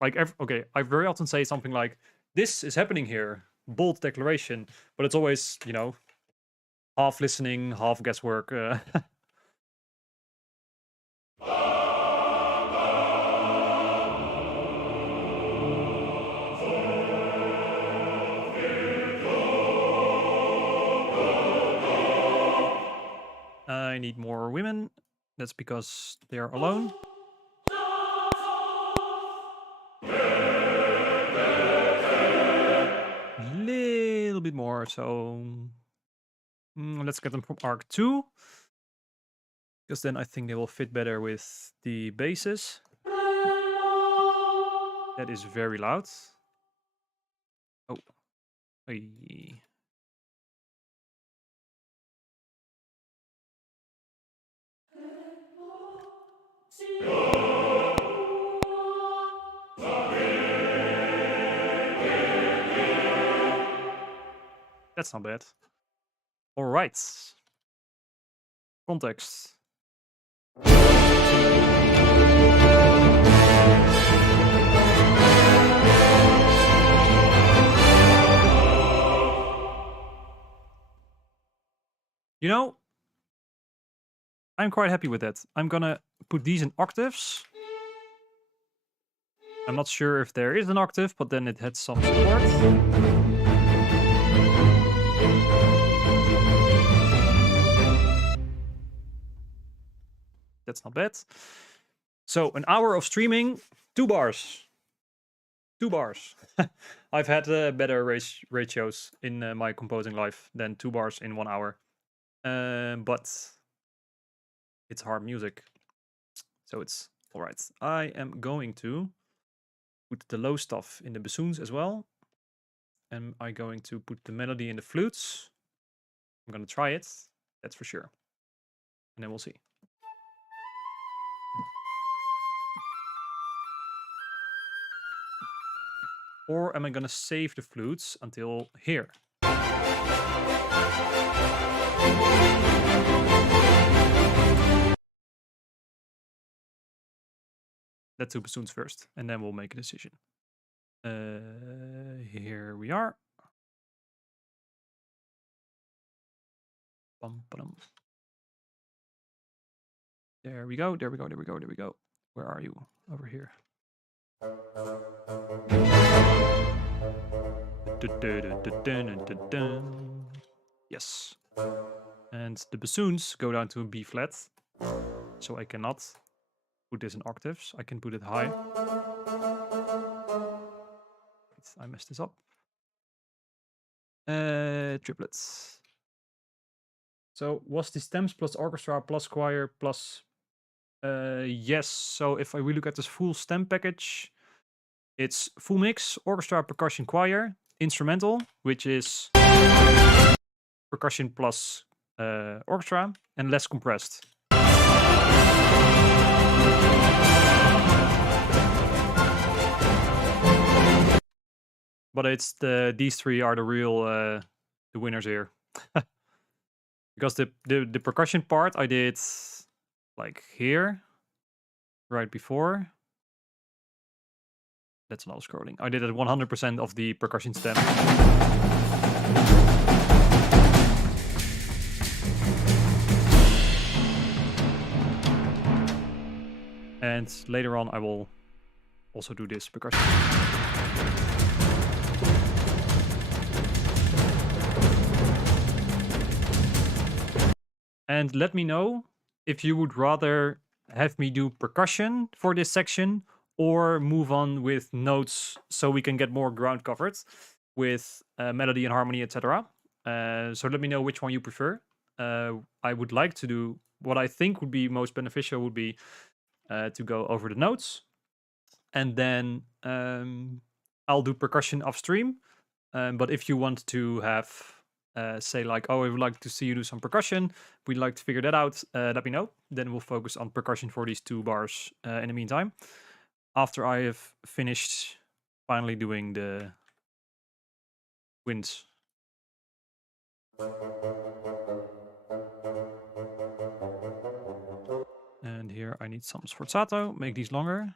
Like, okay, I very often say something like, this is happening here. Bold declaration. But it's always, you know, half listening, half guesswork. I need more women. That's because they are alone. A little bit more, so let's get them from arc 2. Because then I think they will fit better with the basses. That is very loud. Oh. Hey. That's not bad. All right. Context. You know, I'm quite happy with that. I'm gonna put these in octaves. I'm not sure if there is an octave, but then it had some support. That's not bad. So an hour of streaming, 2 bars. 2 bars. I've had better ratios in my composing life than 2 bars in 1 hour. But it's hard music. So it's all right. I am going to put the low stuff in the bassoons as well. And I'm going to put the melody in the flutes. I'm going to try it. That's for sure. And then we'll see. Or am I going to save the flutes until here? Let's do bassoons first, and then we'll make a decision. Here we are. Bum, ba-dum. There we go, there we go, there we go, there we go. Where are you? Over here. Yes. And the bassoons go down to a B flat. So I cannot put this in octaves. I can put it high. I messed this up. Triplets. So was the stems plus orchestra plus choir plus... yes, so if we look at this full stem package, it's full mix, orchestra, percussion, choir, instrumental, which is percussion plus orchestra, and less compressed. But it's these three are the real the winners here. Because the percussion part I did like here, right before. That's a lot of scrolling. I did it 100% of the percussion stem. And later on I will also do this percussion. And let me know if you would rather have me do percussion for this section or move on with notes so we can get more ground covered with melody and harmony, etc. So let me know which one you prefer. I would like to do what I think would be most beneficial would be to go over the notes. And then I'll do percussion upstream. But if you want to have... say like, oh, I would like to see you do some percussion, we'd like to figure that out, let me know. Then we'll focus on percussion for these 2 bars in the meantime. After I have finished finally doing the winds. And here I need some sforzato, make these longer.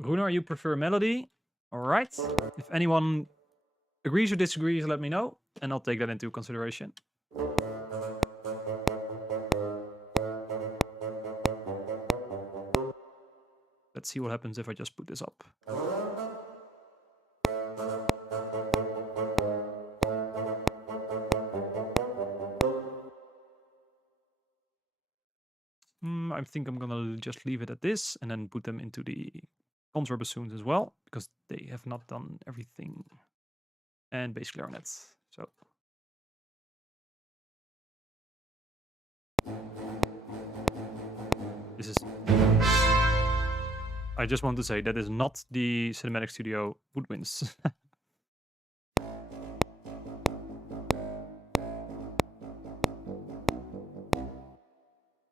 Runar, you prefer melody? Alright. If anyone agrees or disagrees, let me know, and I'll take that into consideration. Let's see what happens if I just put this up. I think I'm gonna just leave it at this and then put them into the contra bassoons as well, because they have not done everything. And bass clarinets. So this is... I just want to say that is not the Cinematic Studio woodwinds.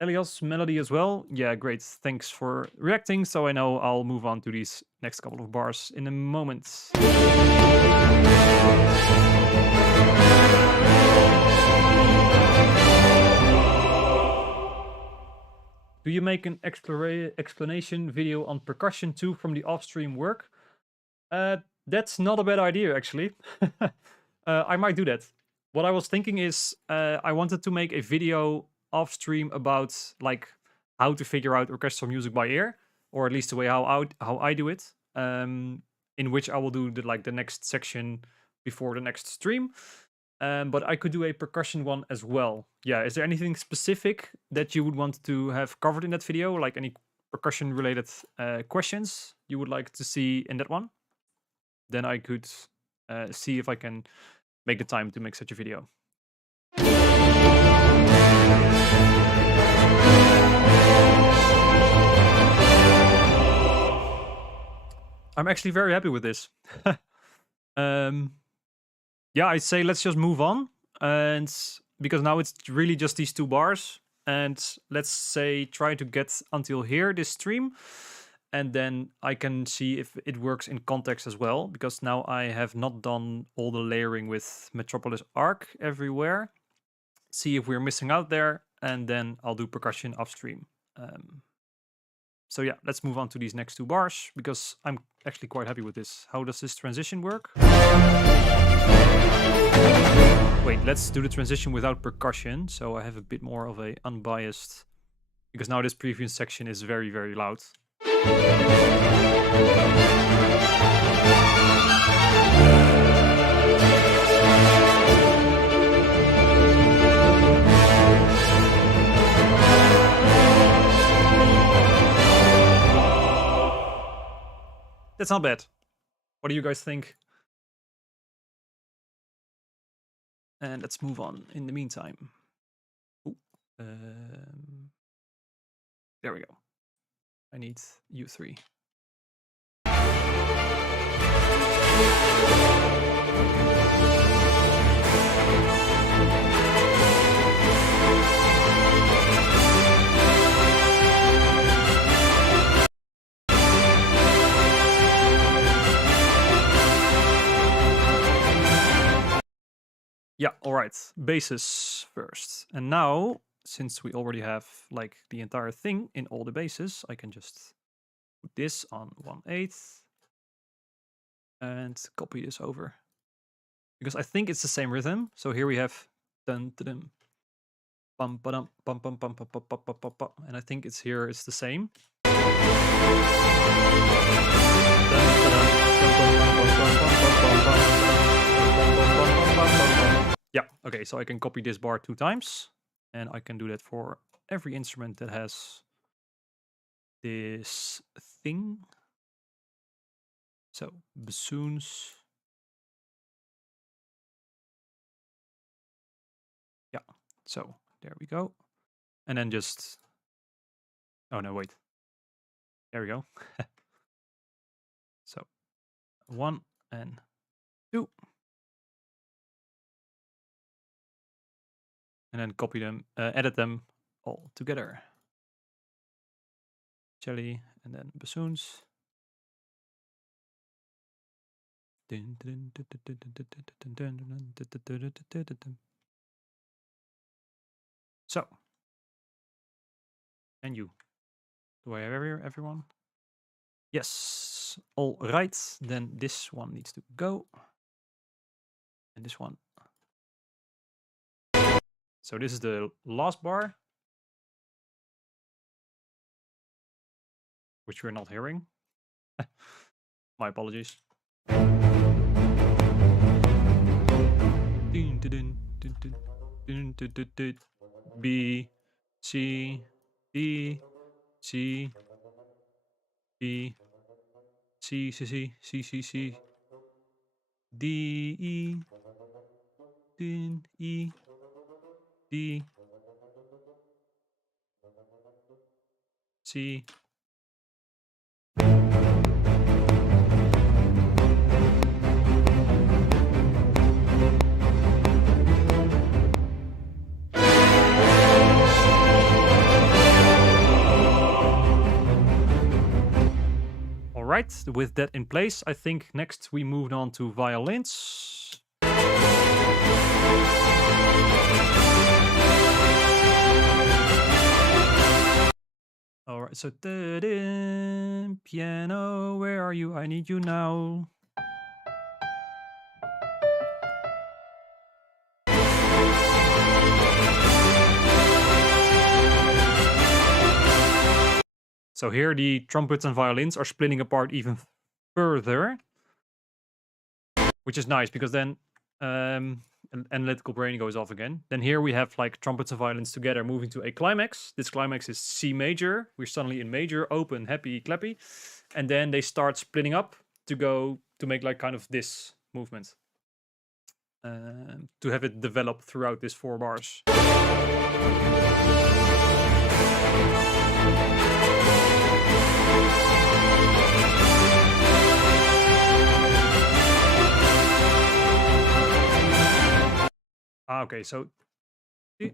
Elias, melody as well. Yeah, great. Thanks for reacting. So I know I'll move on to these next couple of bars in a moment. Do you make an explanation video on percussion too from the off-stream work? That's not a bad idea, actually. I might do that. What I was thinking is I wanted to make a video off stream about like how to figure out orchestral music by ear, or at least the way how I do it. In in which I will do the next section before the next stream. But I could do a percussion one as well. Yeah, is there anything specific that you would want to have covered in that video? Like any percussion related questions you would like to see in that one? Then I could see if I can make the time to make such a video. I'm actually very happy with this. Yeah, I say let's just move on, and because now it's really just these 2 bars, and let's say try to get until here this stream, and then I can see if it works in context as well, because now I have not done all the layering with Metropolis Arc everywhere. See if we're missing out there, and then I'll do percussion upstream. So yeah, let's move on to these next 2 bars, because I'm actually quite happy with this. How does this transition work? Wait, let's do the transition without percussion, so I have a bit more of a unbiased, because now this previous section is very, very loud. That's not bad. What do you guys think? And let's move on in the meantime. Ooh, there we go. I need U3. Yeah, all right. Basses first. And now, since we already have like the entire thing in all the basses, I can just put this on 1/8 and copy this over. Because I think it's the same rhythm. So here we have dun dun dun bum ba bum bum bum bum bum bum bum bum, and I think it's here it's the same. Yeah, okay, so I can copy this bar 2 times, and I can do that for every instrument that has this thing. So, bassoons. Yeah, so there we go. And then just, oh no, wait. There we go. So, 1 and 2. And then copy them, edit them all together. Cello, and then bassoons. So, and you. Do I have everyone? Yes. All right. Then this one needs to go. And this one. So this is the last bar, which we're not hearing. My apologies. B, C, D, C, B, C, C, C, C, C, C, D, E, D, E, D, C. All right, with that in place, I think next we moved on to violins. All right, so piano, where are you? I need you now. So here the trumpets and violins are splitting apart even further. which is nice because then analytical brain goes off again. Then here we have like trumpets and violins together moving to a climax. This climax is C major. We're suddenly in major, open, happy, clappy. And then they start splitting up to go to make like kind of this movement. To have it develop throughout this 4 bars. Okay, so I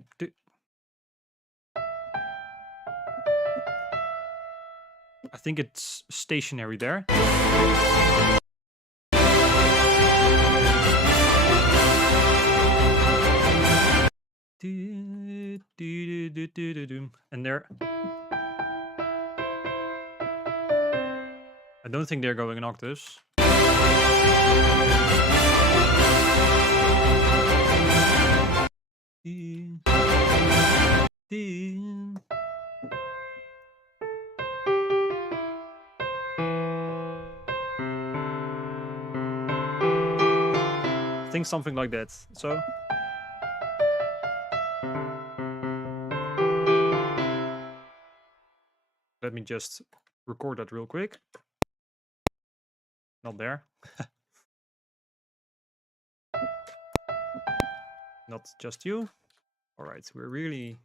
think it's stationary there. And there. I don't think they're going in octaves. I think something like that. So let me just record that real quick. Not there. Not just you. All right, we're really...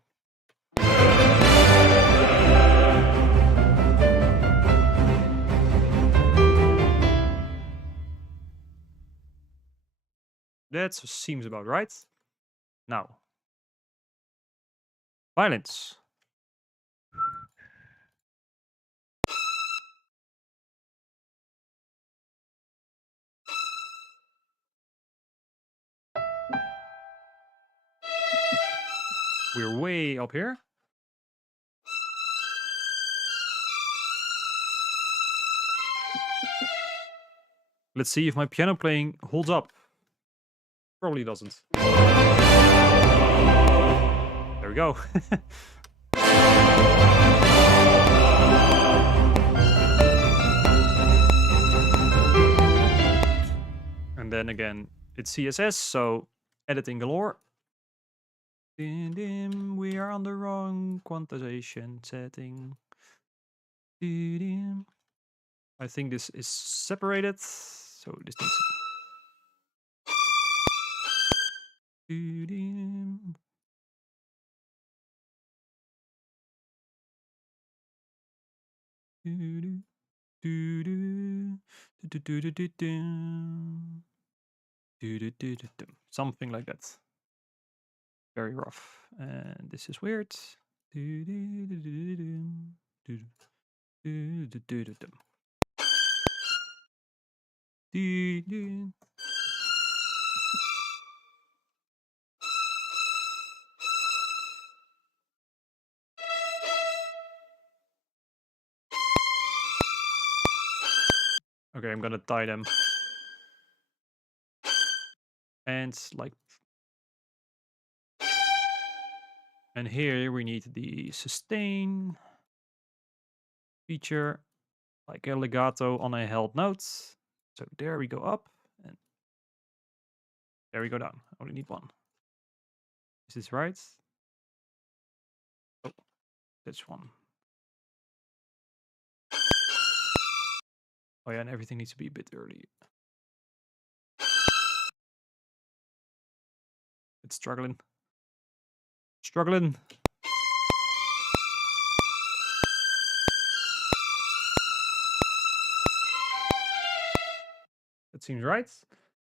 That seems about right. Now, violins. We're way up here. Let's see if my piano playing holds up. Probably doesn't. There we go. And then again, it's CSS, so editing galore. We are on the wrong quantization setting. I think this is separated, so this needs something like that. Very rough. And this is weird. Okay, I'm gonna tie them. And like... And here we need the sustain feature, like a legato on a held note. So there we go up, and there we go down. I only need one. Is this right? Oh, that's one. Oh yeah, and everything needs to be a bit early. It's struggling. Struggling. That seems right.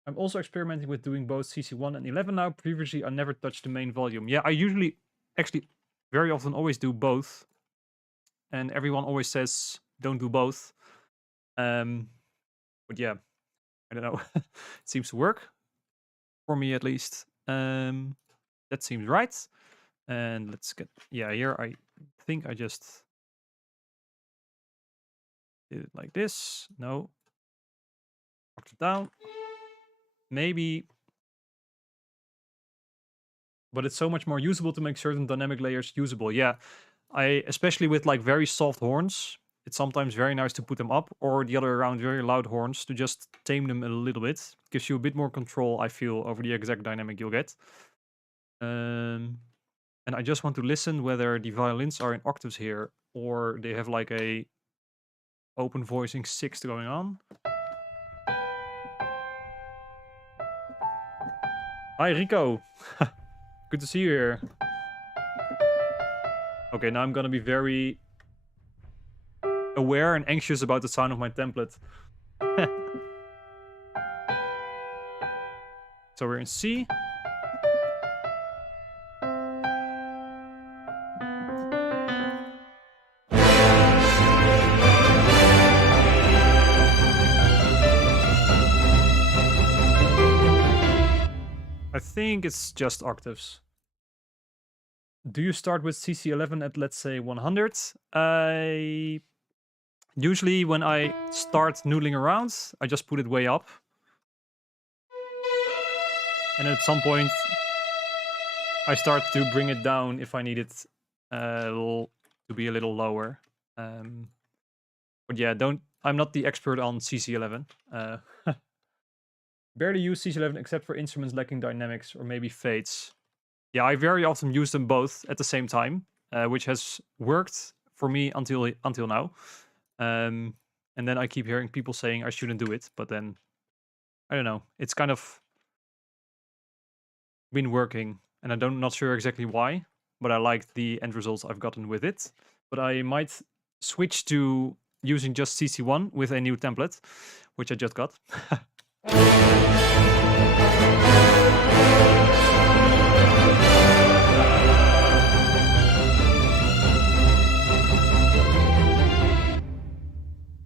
I'm also experimenting with doing both CC1 and 11 now. Previously, I never touched the main volume. Yeah, I usually, actually, very often always do both. And everyone always says, don't do both. But yeah, I don't know. It seems to work. For me, at least. That seems right. And let's get... Yeah, here I think I just did it like this. No. Knocked it down. Maybe. But it's so much more usable to make certain dynamic layers usable. Yeah, especially with like very soft horns, it's sometimes very nice to put them up, or the other around, very loud horns to just tame them a little bit. Gives you a bit more control, I feel, over the exact dynamic you'll get. And I just want to listen whether the violins are in octaves here, or they have like a open voicing sixth going on. Hi, Rico. Good to see you here. Okay, now I'm gonna be very aware and anxious about the sound of my template. So we're in C. I think it's just octaves. Do you start with CC11 at, let's say, 100? Usually when I start noodling around, I just put it way up. And at some point, I start to bring it down if I need it to be a little lower. But yeah, I'm not the expert on CC11. Barely use CC11 except for instruments lacking dynamics or maybe fades. Yeah, I very often use them both at the same time, which has worked for me until now. And then I keep hearing people saying I shouldn't do it, but then I don't know. It's kind of been working, and I'm not sure exactly why, but I like the end results I've gotten with it. But I might switch to using just CC1 with a new template, which I just got.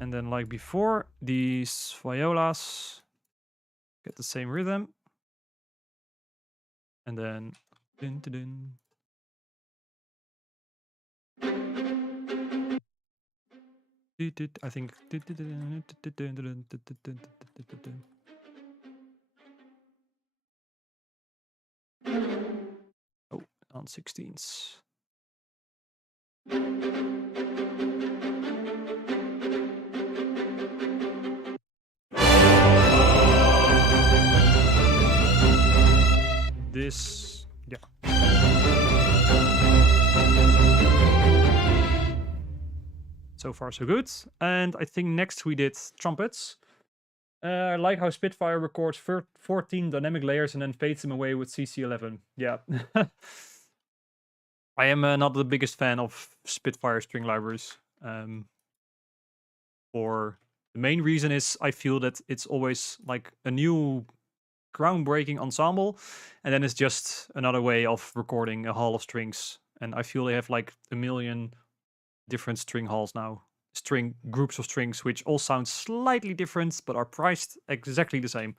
And then like before, these violas get the same rhythm. And then dun, dun, dun. I think oh, on 16s. This, yeah. So far, so good. And I think next we did trumpets. I like how Spitfire records 14 dynamic layers and then fades them away with CC11. Yeah. I am not the biggest fan of Spitfire string libraries. Or the main reason is I feel that it's always like a new groundbreaking ensemble, and then it's just another way of recording a hall of strings. And I feel they have like a million different string halls now. String groups of strings, which all sound slightly different, but are priced exactly the same.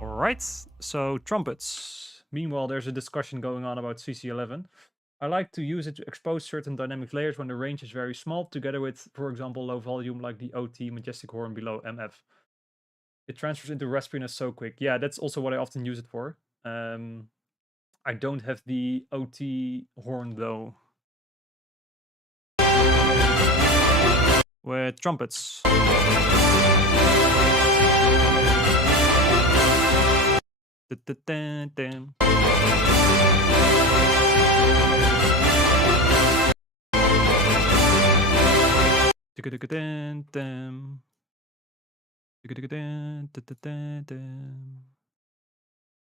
Alright, so trumpets. Meanwhile, there's a discussion going on about CC11. I like to use it to expose certain dynamic layers when the range is very small, together with, for example, low volume like the OT majestic horn below MF. It transfers into raspiness so quick. Yeah, that's also what I often use it for. I don't have the OT horn though. With trumpets.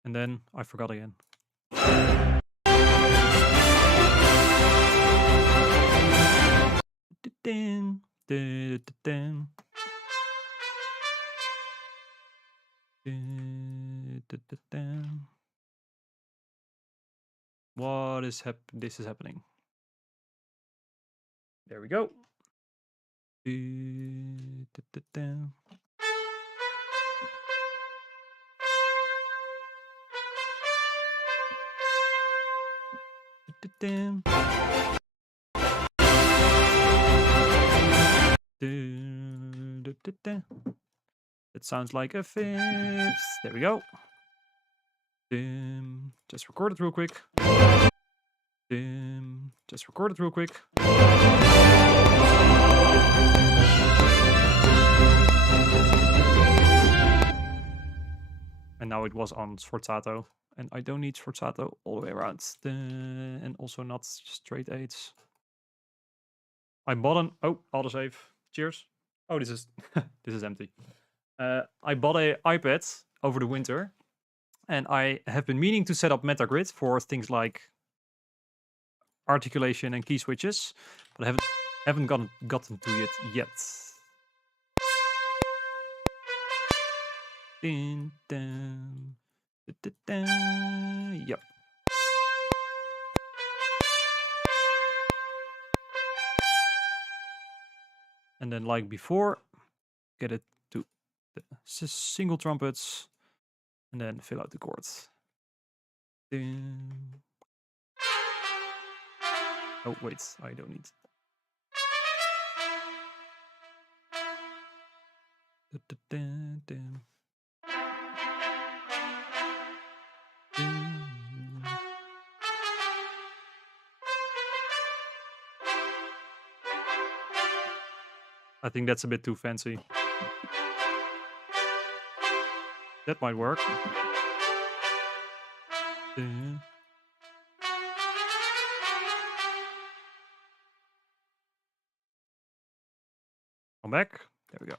And then I forgot again. What is this is happening. There we go. That sounds like a fifth. There we go. Just record it real quick. Just record it real quick. And now it was on sforzato. And I don't need sforzato all the way around. And also not straight eights. I bought an... Oh, autosave. Cheers. Oh, this is this is empty. I bought an iPad over the winter. And I have been meaning to set up Metagrid for things like articulation and key switches. But I haven't gotten to it yet. Dun, dun, dun, dun, dun. Yep. And then like before, get it to the single trumpets and then fill out the chords. Dun. Oh wait, I don't need. Dun, dun, dun, dun. I think that's a bit too fancy. That might work. Come back. There we go.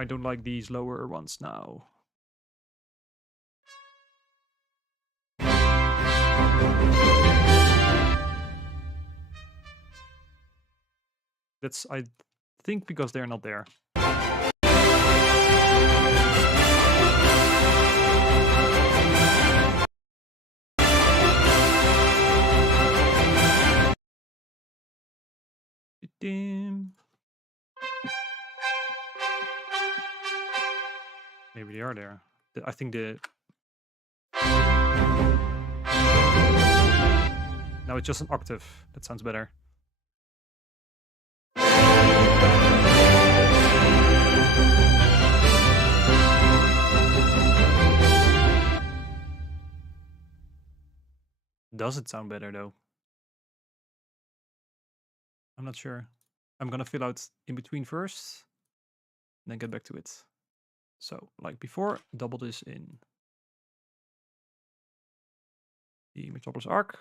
I don't like these lower ones now. That's, I think, because they're not there. Maybe they are there. I think the... Now it's just an octave. That sounds better. Does it sound better though? I'm not sure. I'm gonna fill out in between first, and then get back to it. So, like before, double this in the Metropolis arc,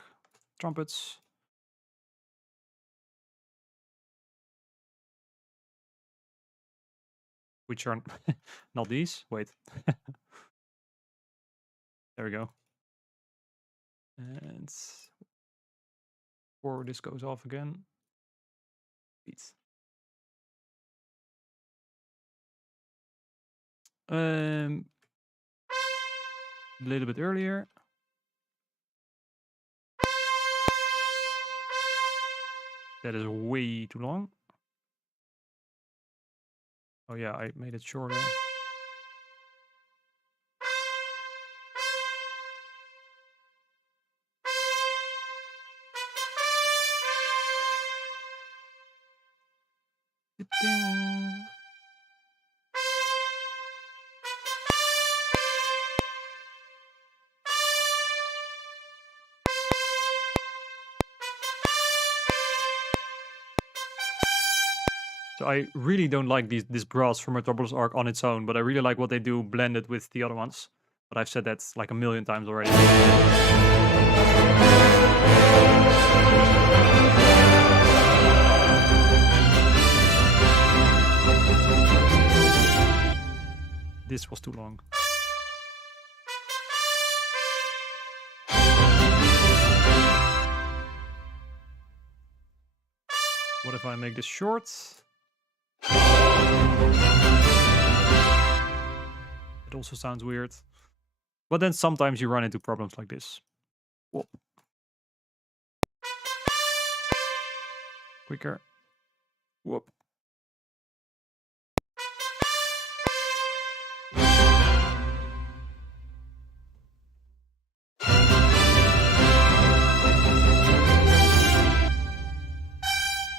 trumpets. Which are not these. Wait. There we go. And before this goes off again. Beats. A little bit earlier. That is way too long. Oh yeah, I made it shorter. So I really don't like this brass from Metropolis Arc on its own, but I really like what they do blended with the other ones. But I've said that like a million times already. This was too long. What if I make this short? It also sounds weird. But then sometimes you run into problems like this. Whoa. Quicker. Whoop.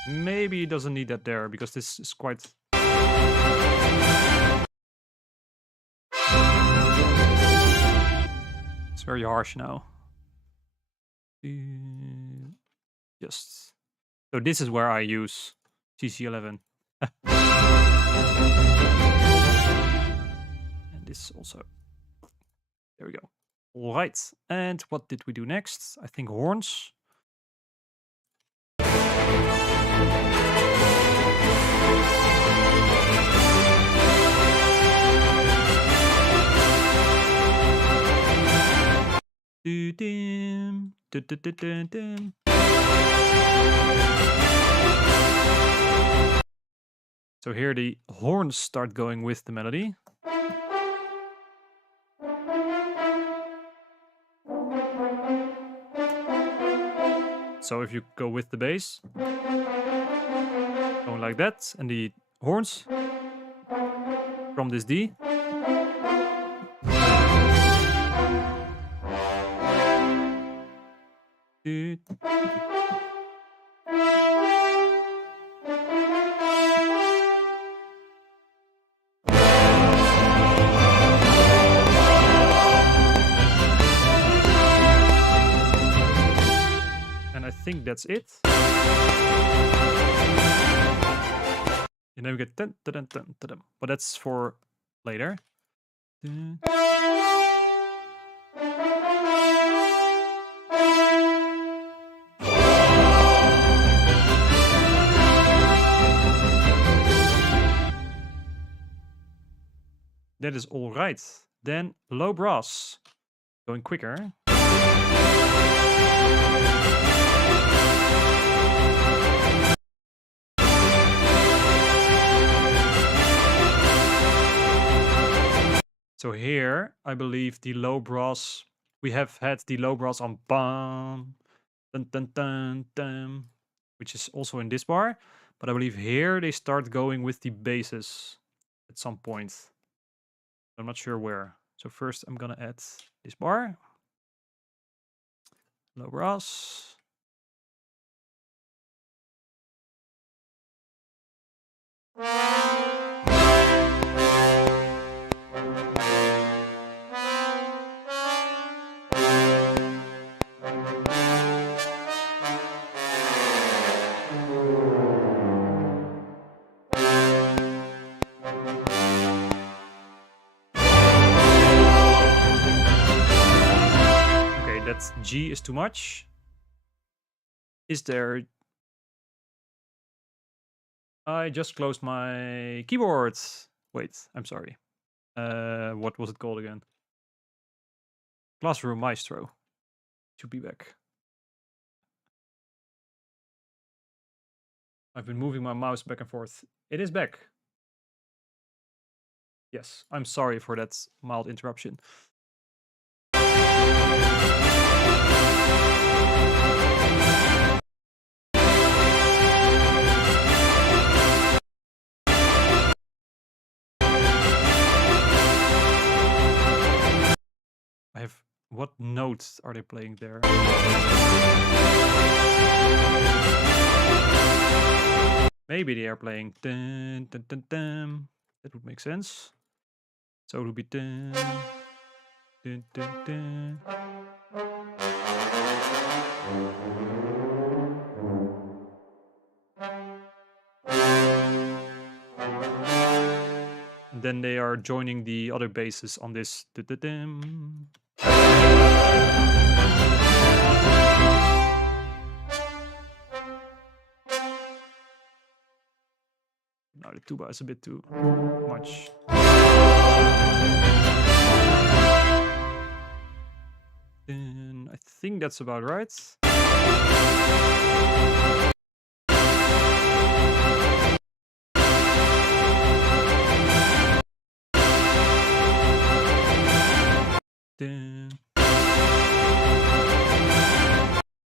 Maybe it doesn't need that there because this is quite... It's very harsh now. Just... So this is where I use CC11. And this also. There we go. All right. And what did we do next? I think horns. So here the horns start going with the melody. So if you go with the bass, going like that, and the horns from this D. And I think that's it. And then we get dun, dun, dun, dun, dun, but that's for later. That is all right. Then low brass, going quicker. So here, I believe the low brass, we have had the low brass on bam, dun, dun, dun, dun, which is also in this bar. But I believe here they start going with the basses at some point. I'm not sure where. So first I'm gonna add this bar. Low brass. That G is too much. Is there... I just closed my keyboard. Wait, I'm sorry. What was it called again? Classroom Maestro. Should be back. I've been moving my mouse back and forth. It is back. Yes, I'm sorry for that mild interruption. I have... What notes are they playing there? Maybe they are playing dun, dun, dun, dun. That would make sense. So it would be dun, dun, dun, dun. And then they are joining the other basses on this. Dun, dun, dun. Now the tuba is a bit too much. And I think that's about right.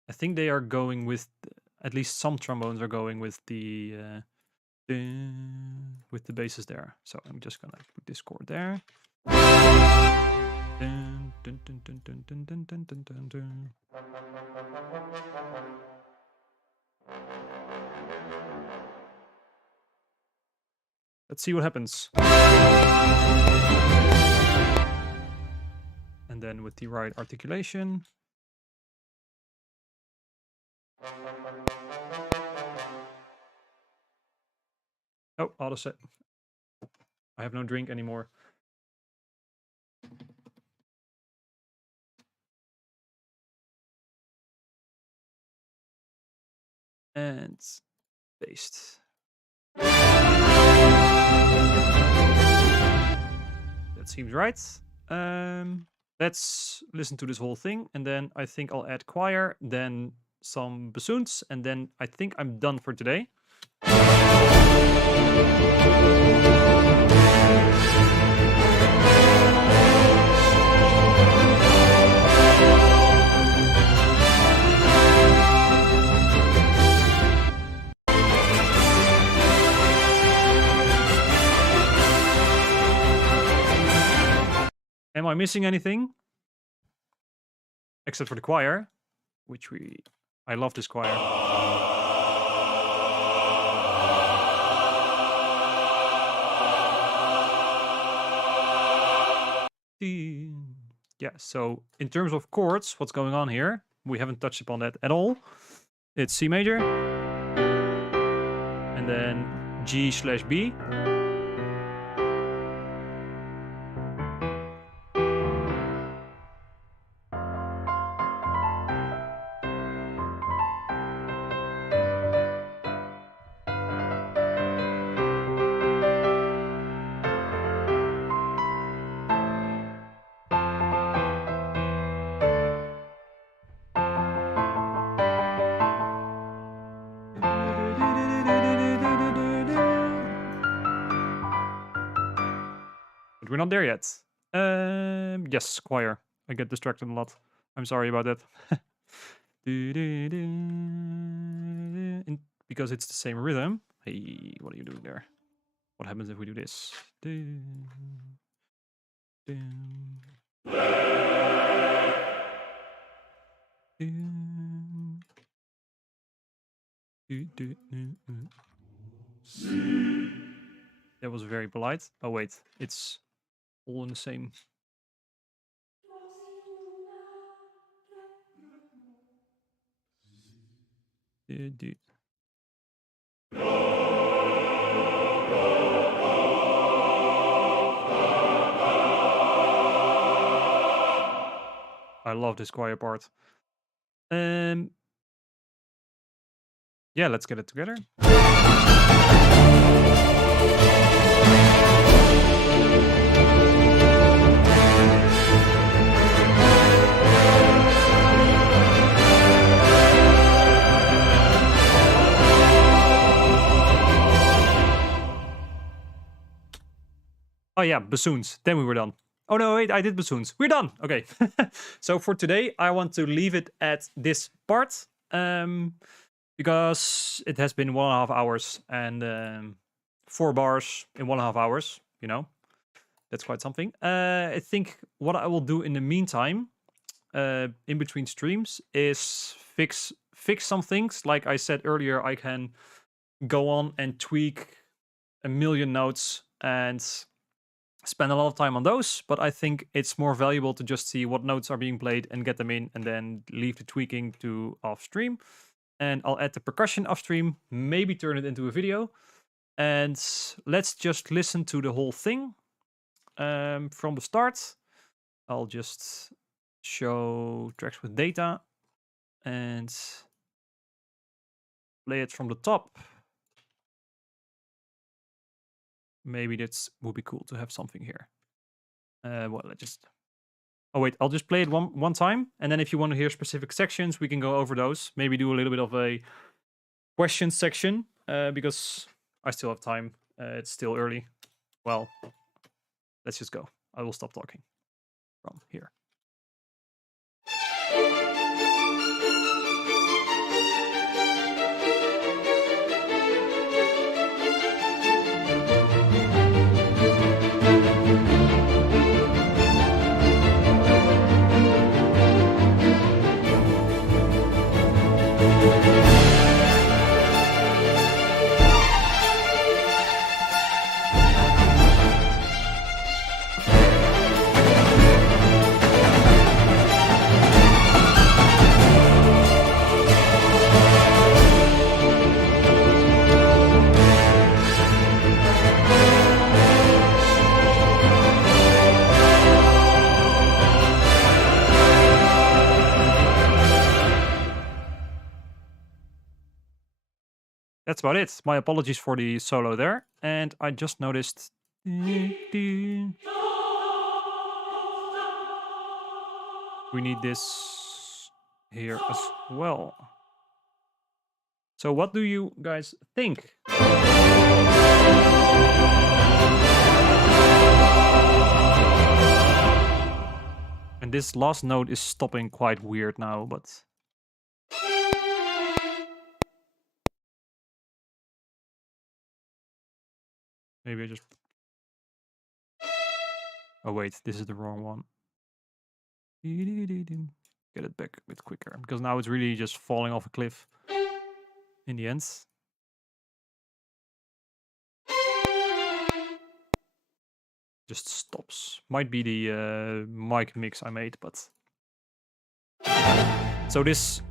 I think they are going with... at least some trombones are going with the basses there. So I'm just gonna put this chord there. Dun, dun, dun, dun, dun, dun, dun, dun, dun, dun, dun. Let's see what happens. And then with the right articulation. Oh, auto set. I have no drink anymore. And paste. That seems right. Let's listen to this whole thing, and then I think I'll add choir, then some bassoons, and then I think I'm done for today. Am I missing anything? Except for the choir, which I love this choir. Yeah, so in terms of chords, what's going on here? We haven't touched upon that at all. It's C major, and then G/B. But we're not there yet. Yes, choir. I get distracted a lot. I'm sorry about that. Because it's the same rhythm. Hey, what are you doing there? What happens if we do this? That was very polite. Oh wait, it's all in the same. I love this choir part. Yeah, let's get it together. Oh yeah, bassoons. Then we were done. Oh no, wait, I did bassoons. We're done. Okay. So for today, I want to leave it at this part. Because it has been 1.5 hours and 4 bars in 1.5 hours, you know. That's quite something. I think what I will do in the meantime, in between streams, is fix some things. Like I said earlier, I can go on and tweak a million notes and spend a lot of time on those, but I think it's more valuable to just see what notes are being played and get them in, and then leave the tweaking to off stream. And I'll add the percussion off stream, maybe turn it into a video. And let's just listen to the whole thing from the start. I'll just show tracks with data and play it from the top. Maybe that would be cool to have something here. Well, let's just... Oh wait, I'll just play it one time, and then if you want to hear specific sections, we can go over those. Maybe do a little bit of a question section, because I still have time. It's still early. Well, let's just go. I will stop talking from here. that's about it. My apologies for the solo there. And I just noticed... We need this here as well. So what do you guys think? And this last note is stopping quite weird now, but... Maybe I just... Oh wait, this is the wrong one. Get it back a bit quicker, because now it's really just falling off a cliff in the end. Just stops. Might be the mic mix I made, but... So this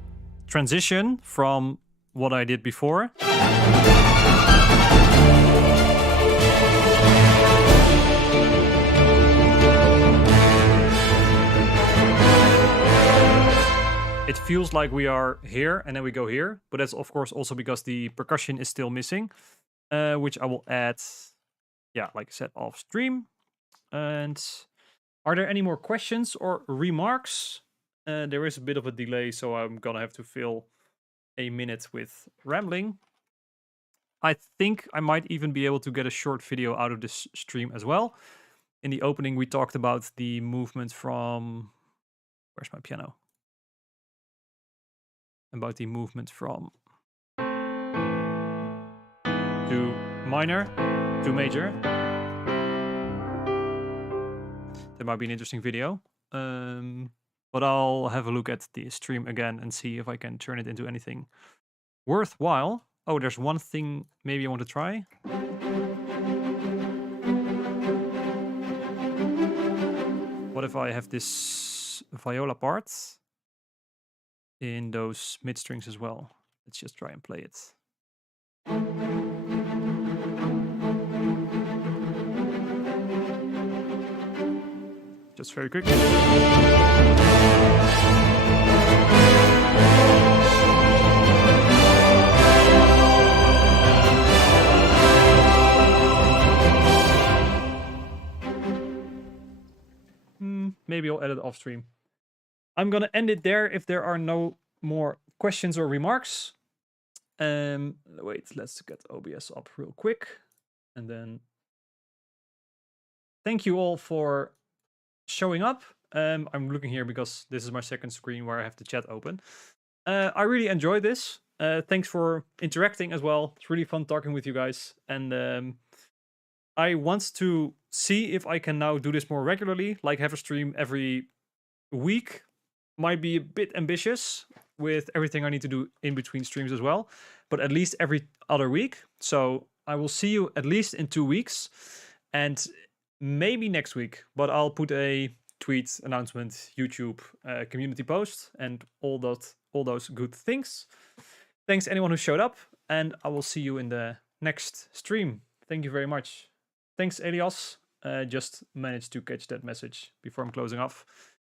transition from what I did before... It feels like we are here and then we go here, but that's of course also because the percussion is still missing, which I will add, yeah, like I said, off stream. And are there any more questions or remarks? There is a bit of a delay, so I'm gonna have to fill a minute with rambling. I think I might even be able to get a short video out of this stream as well. In the opening, we talked about the movement from... Where's my piano? About the movement from to minor to major. That might be an interesting video. But I'll have a look at the stream again and see if I can turn it into anything worthwhile. Oh, there's one thing maybe I want to try. What if I have this viola part in those mid strings as well? Let's just try and play it. Just very quick. Maybe I'll edit off stream. I'm gonna end it there if there are no more questions or remarks. Wait, let's get OBS up real quick. And then thank you all for showing up. I'm looking here because this is my second screen where I have the chat open. I really enjoyed this. Thanks for interacting as well. It's really fun talking with you guys. And I want to see if I can now do this more regularly, like have a stream every week. Might be a bit ambitious with everything I need to do in between streams as well, but at least every other week. So I will see you at least in 2 weeks and maybe next week, but I'll put a tweet, announcement, YouTube, community post and all those good things. Thanks anyone who showed up, and I will see you in the next stream. Thank you very much. Thanks, Elias. Just managed to catch that message before I'm closing off.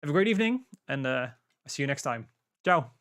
Have a great evening, and I see you next time. Ciao.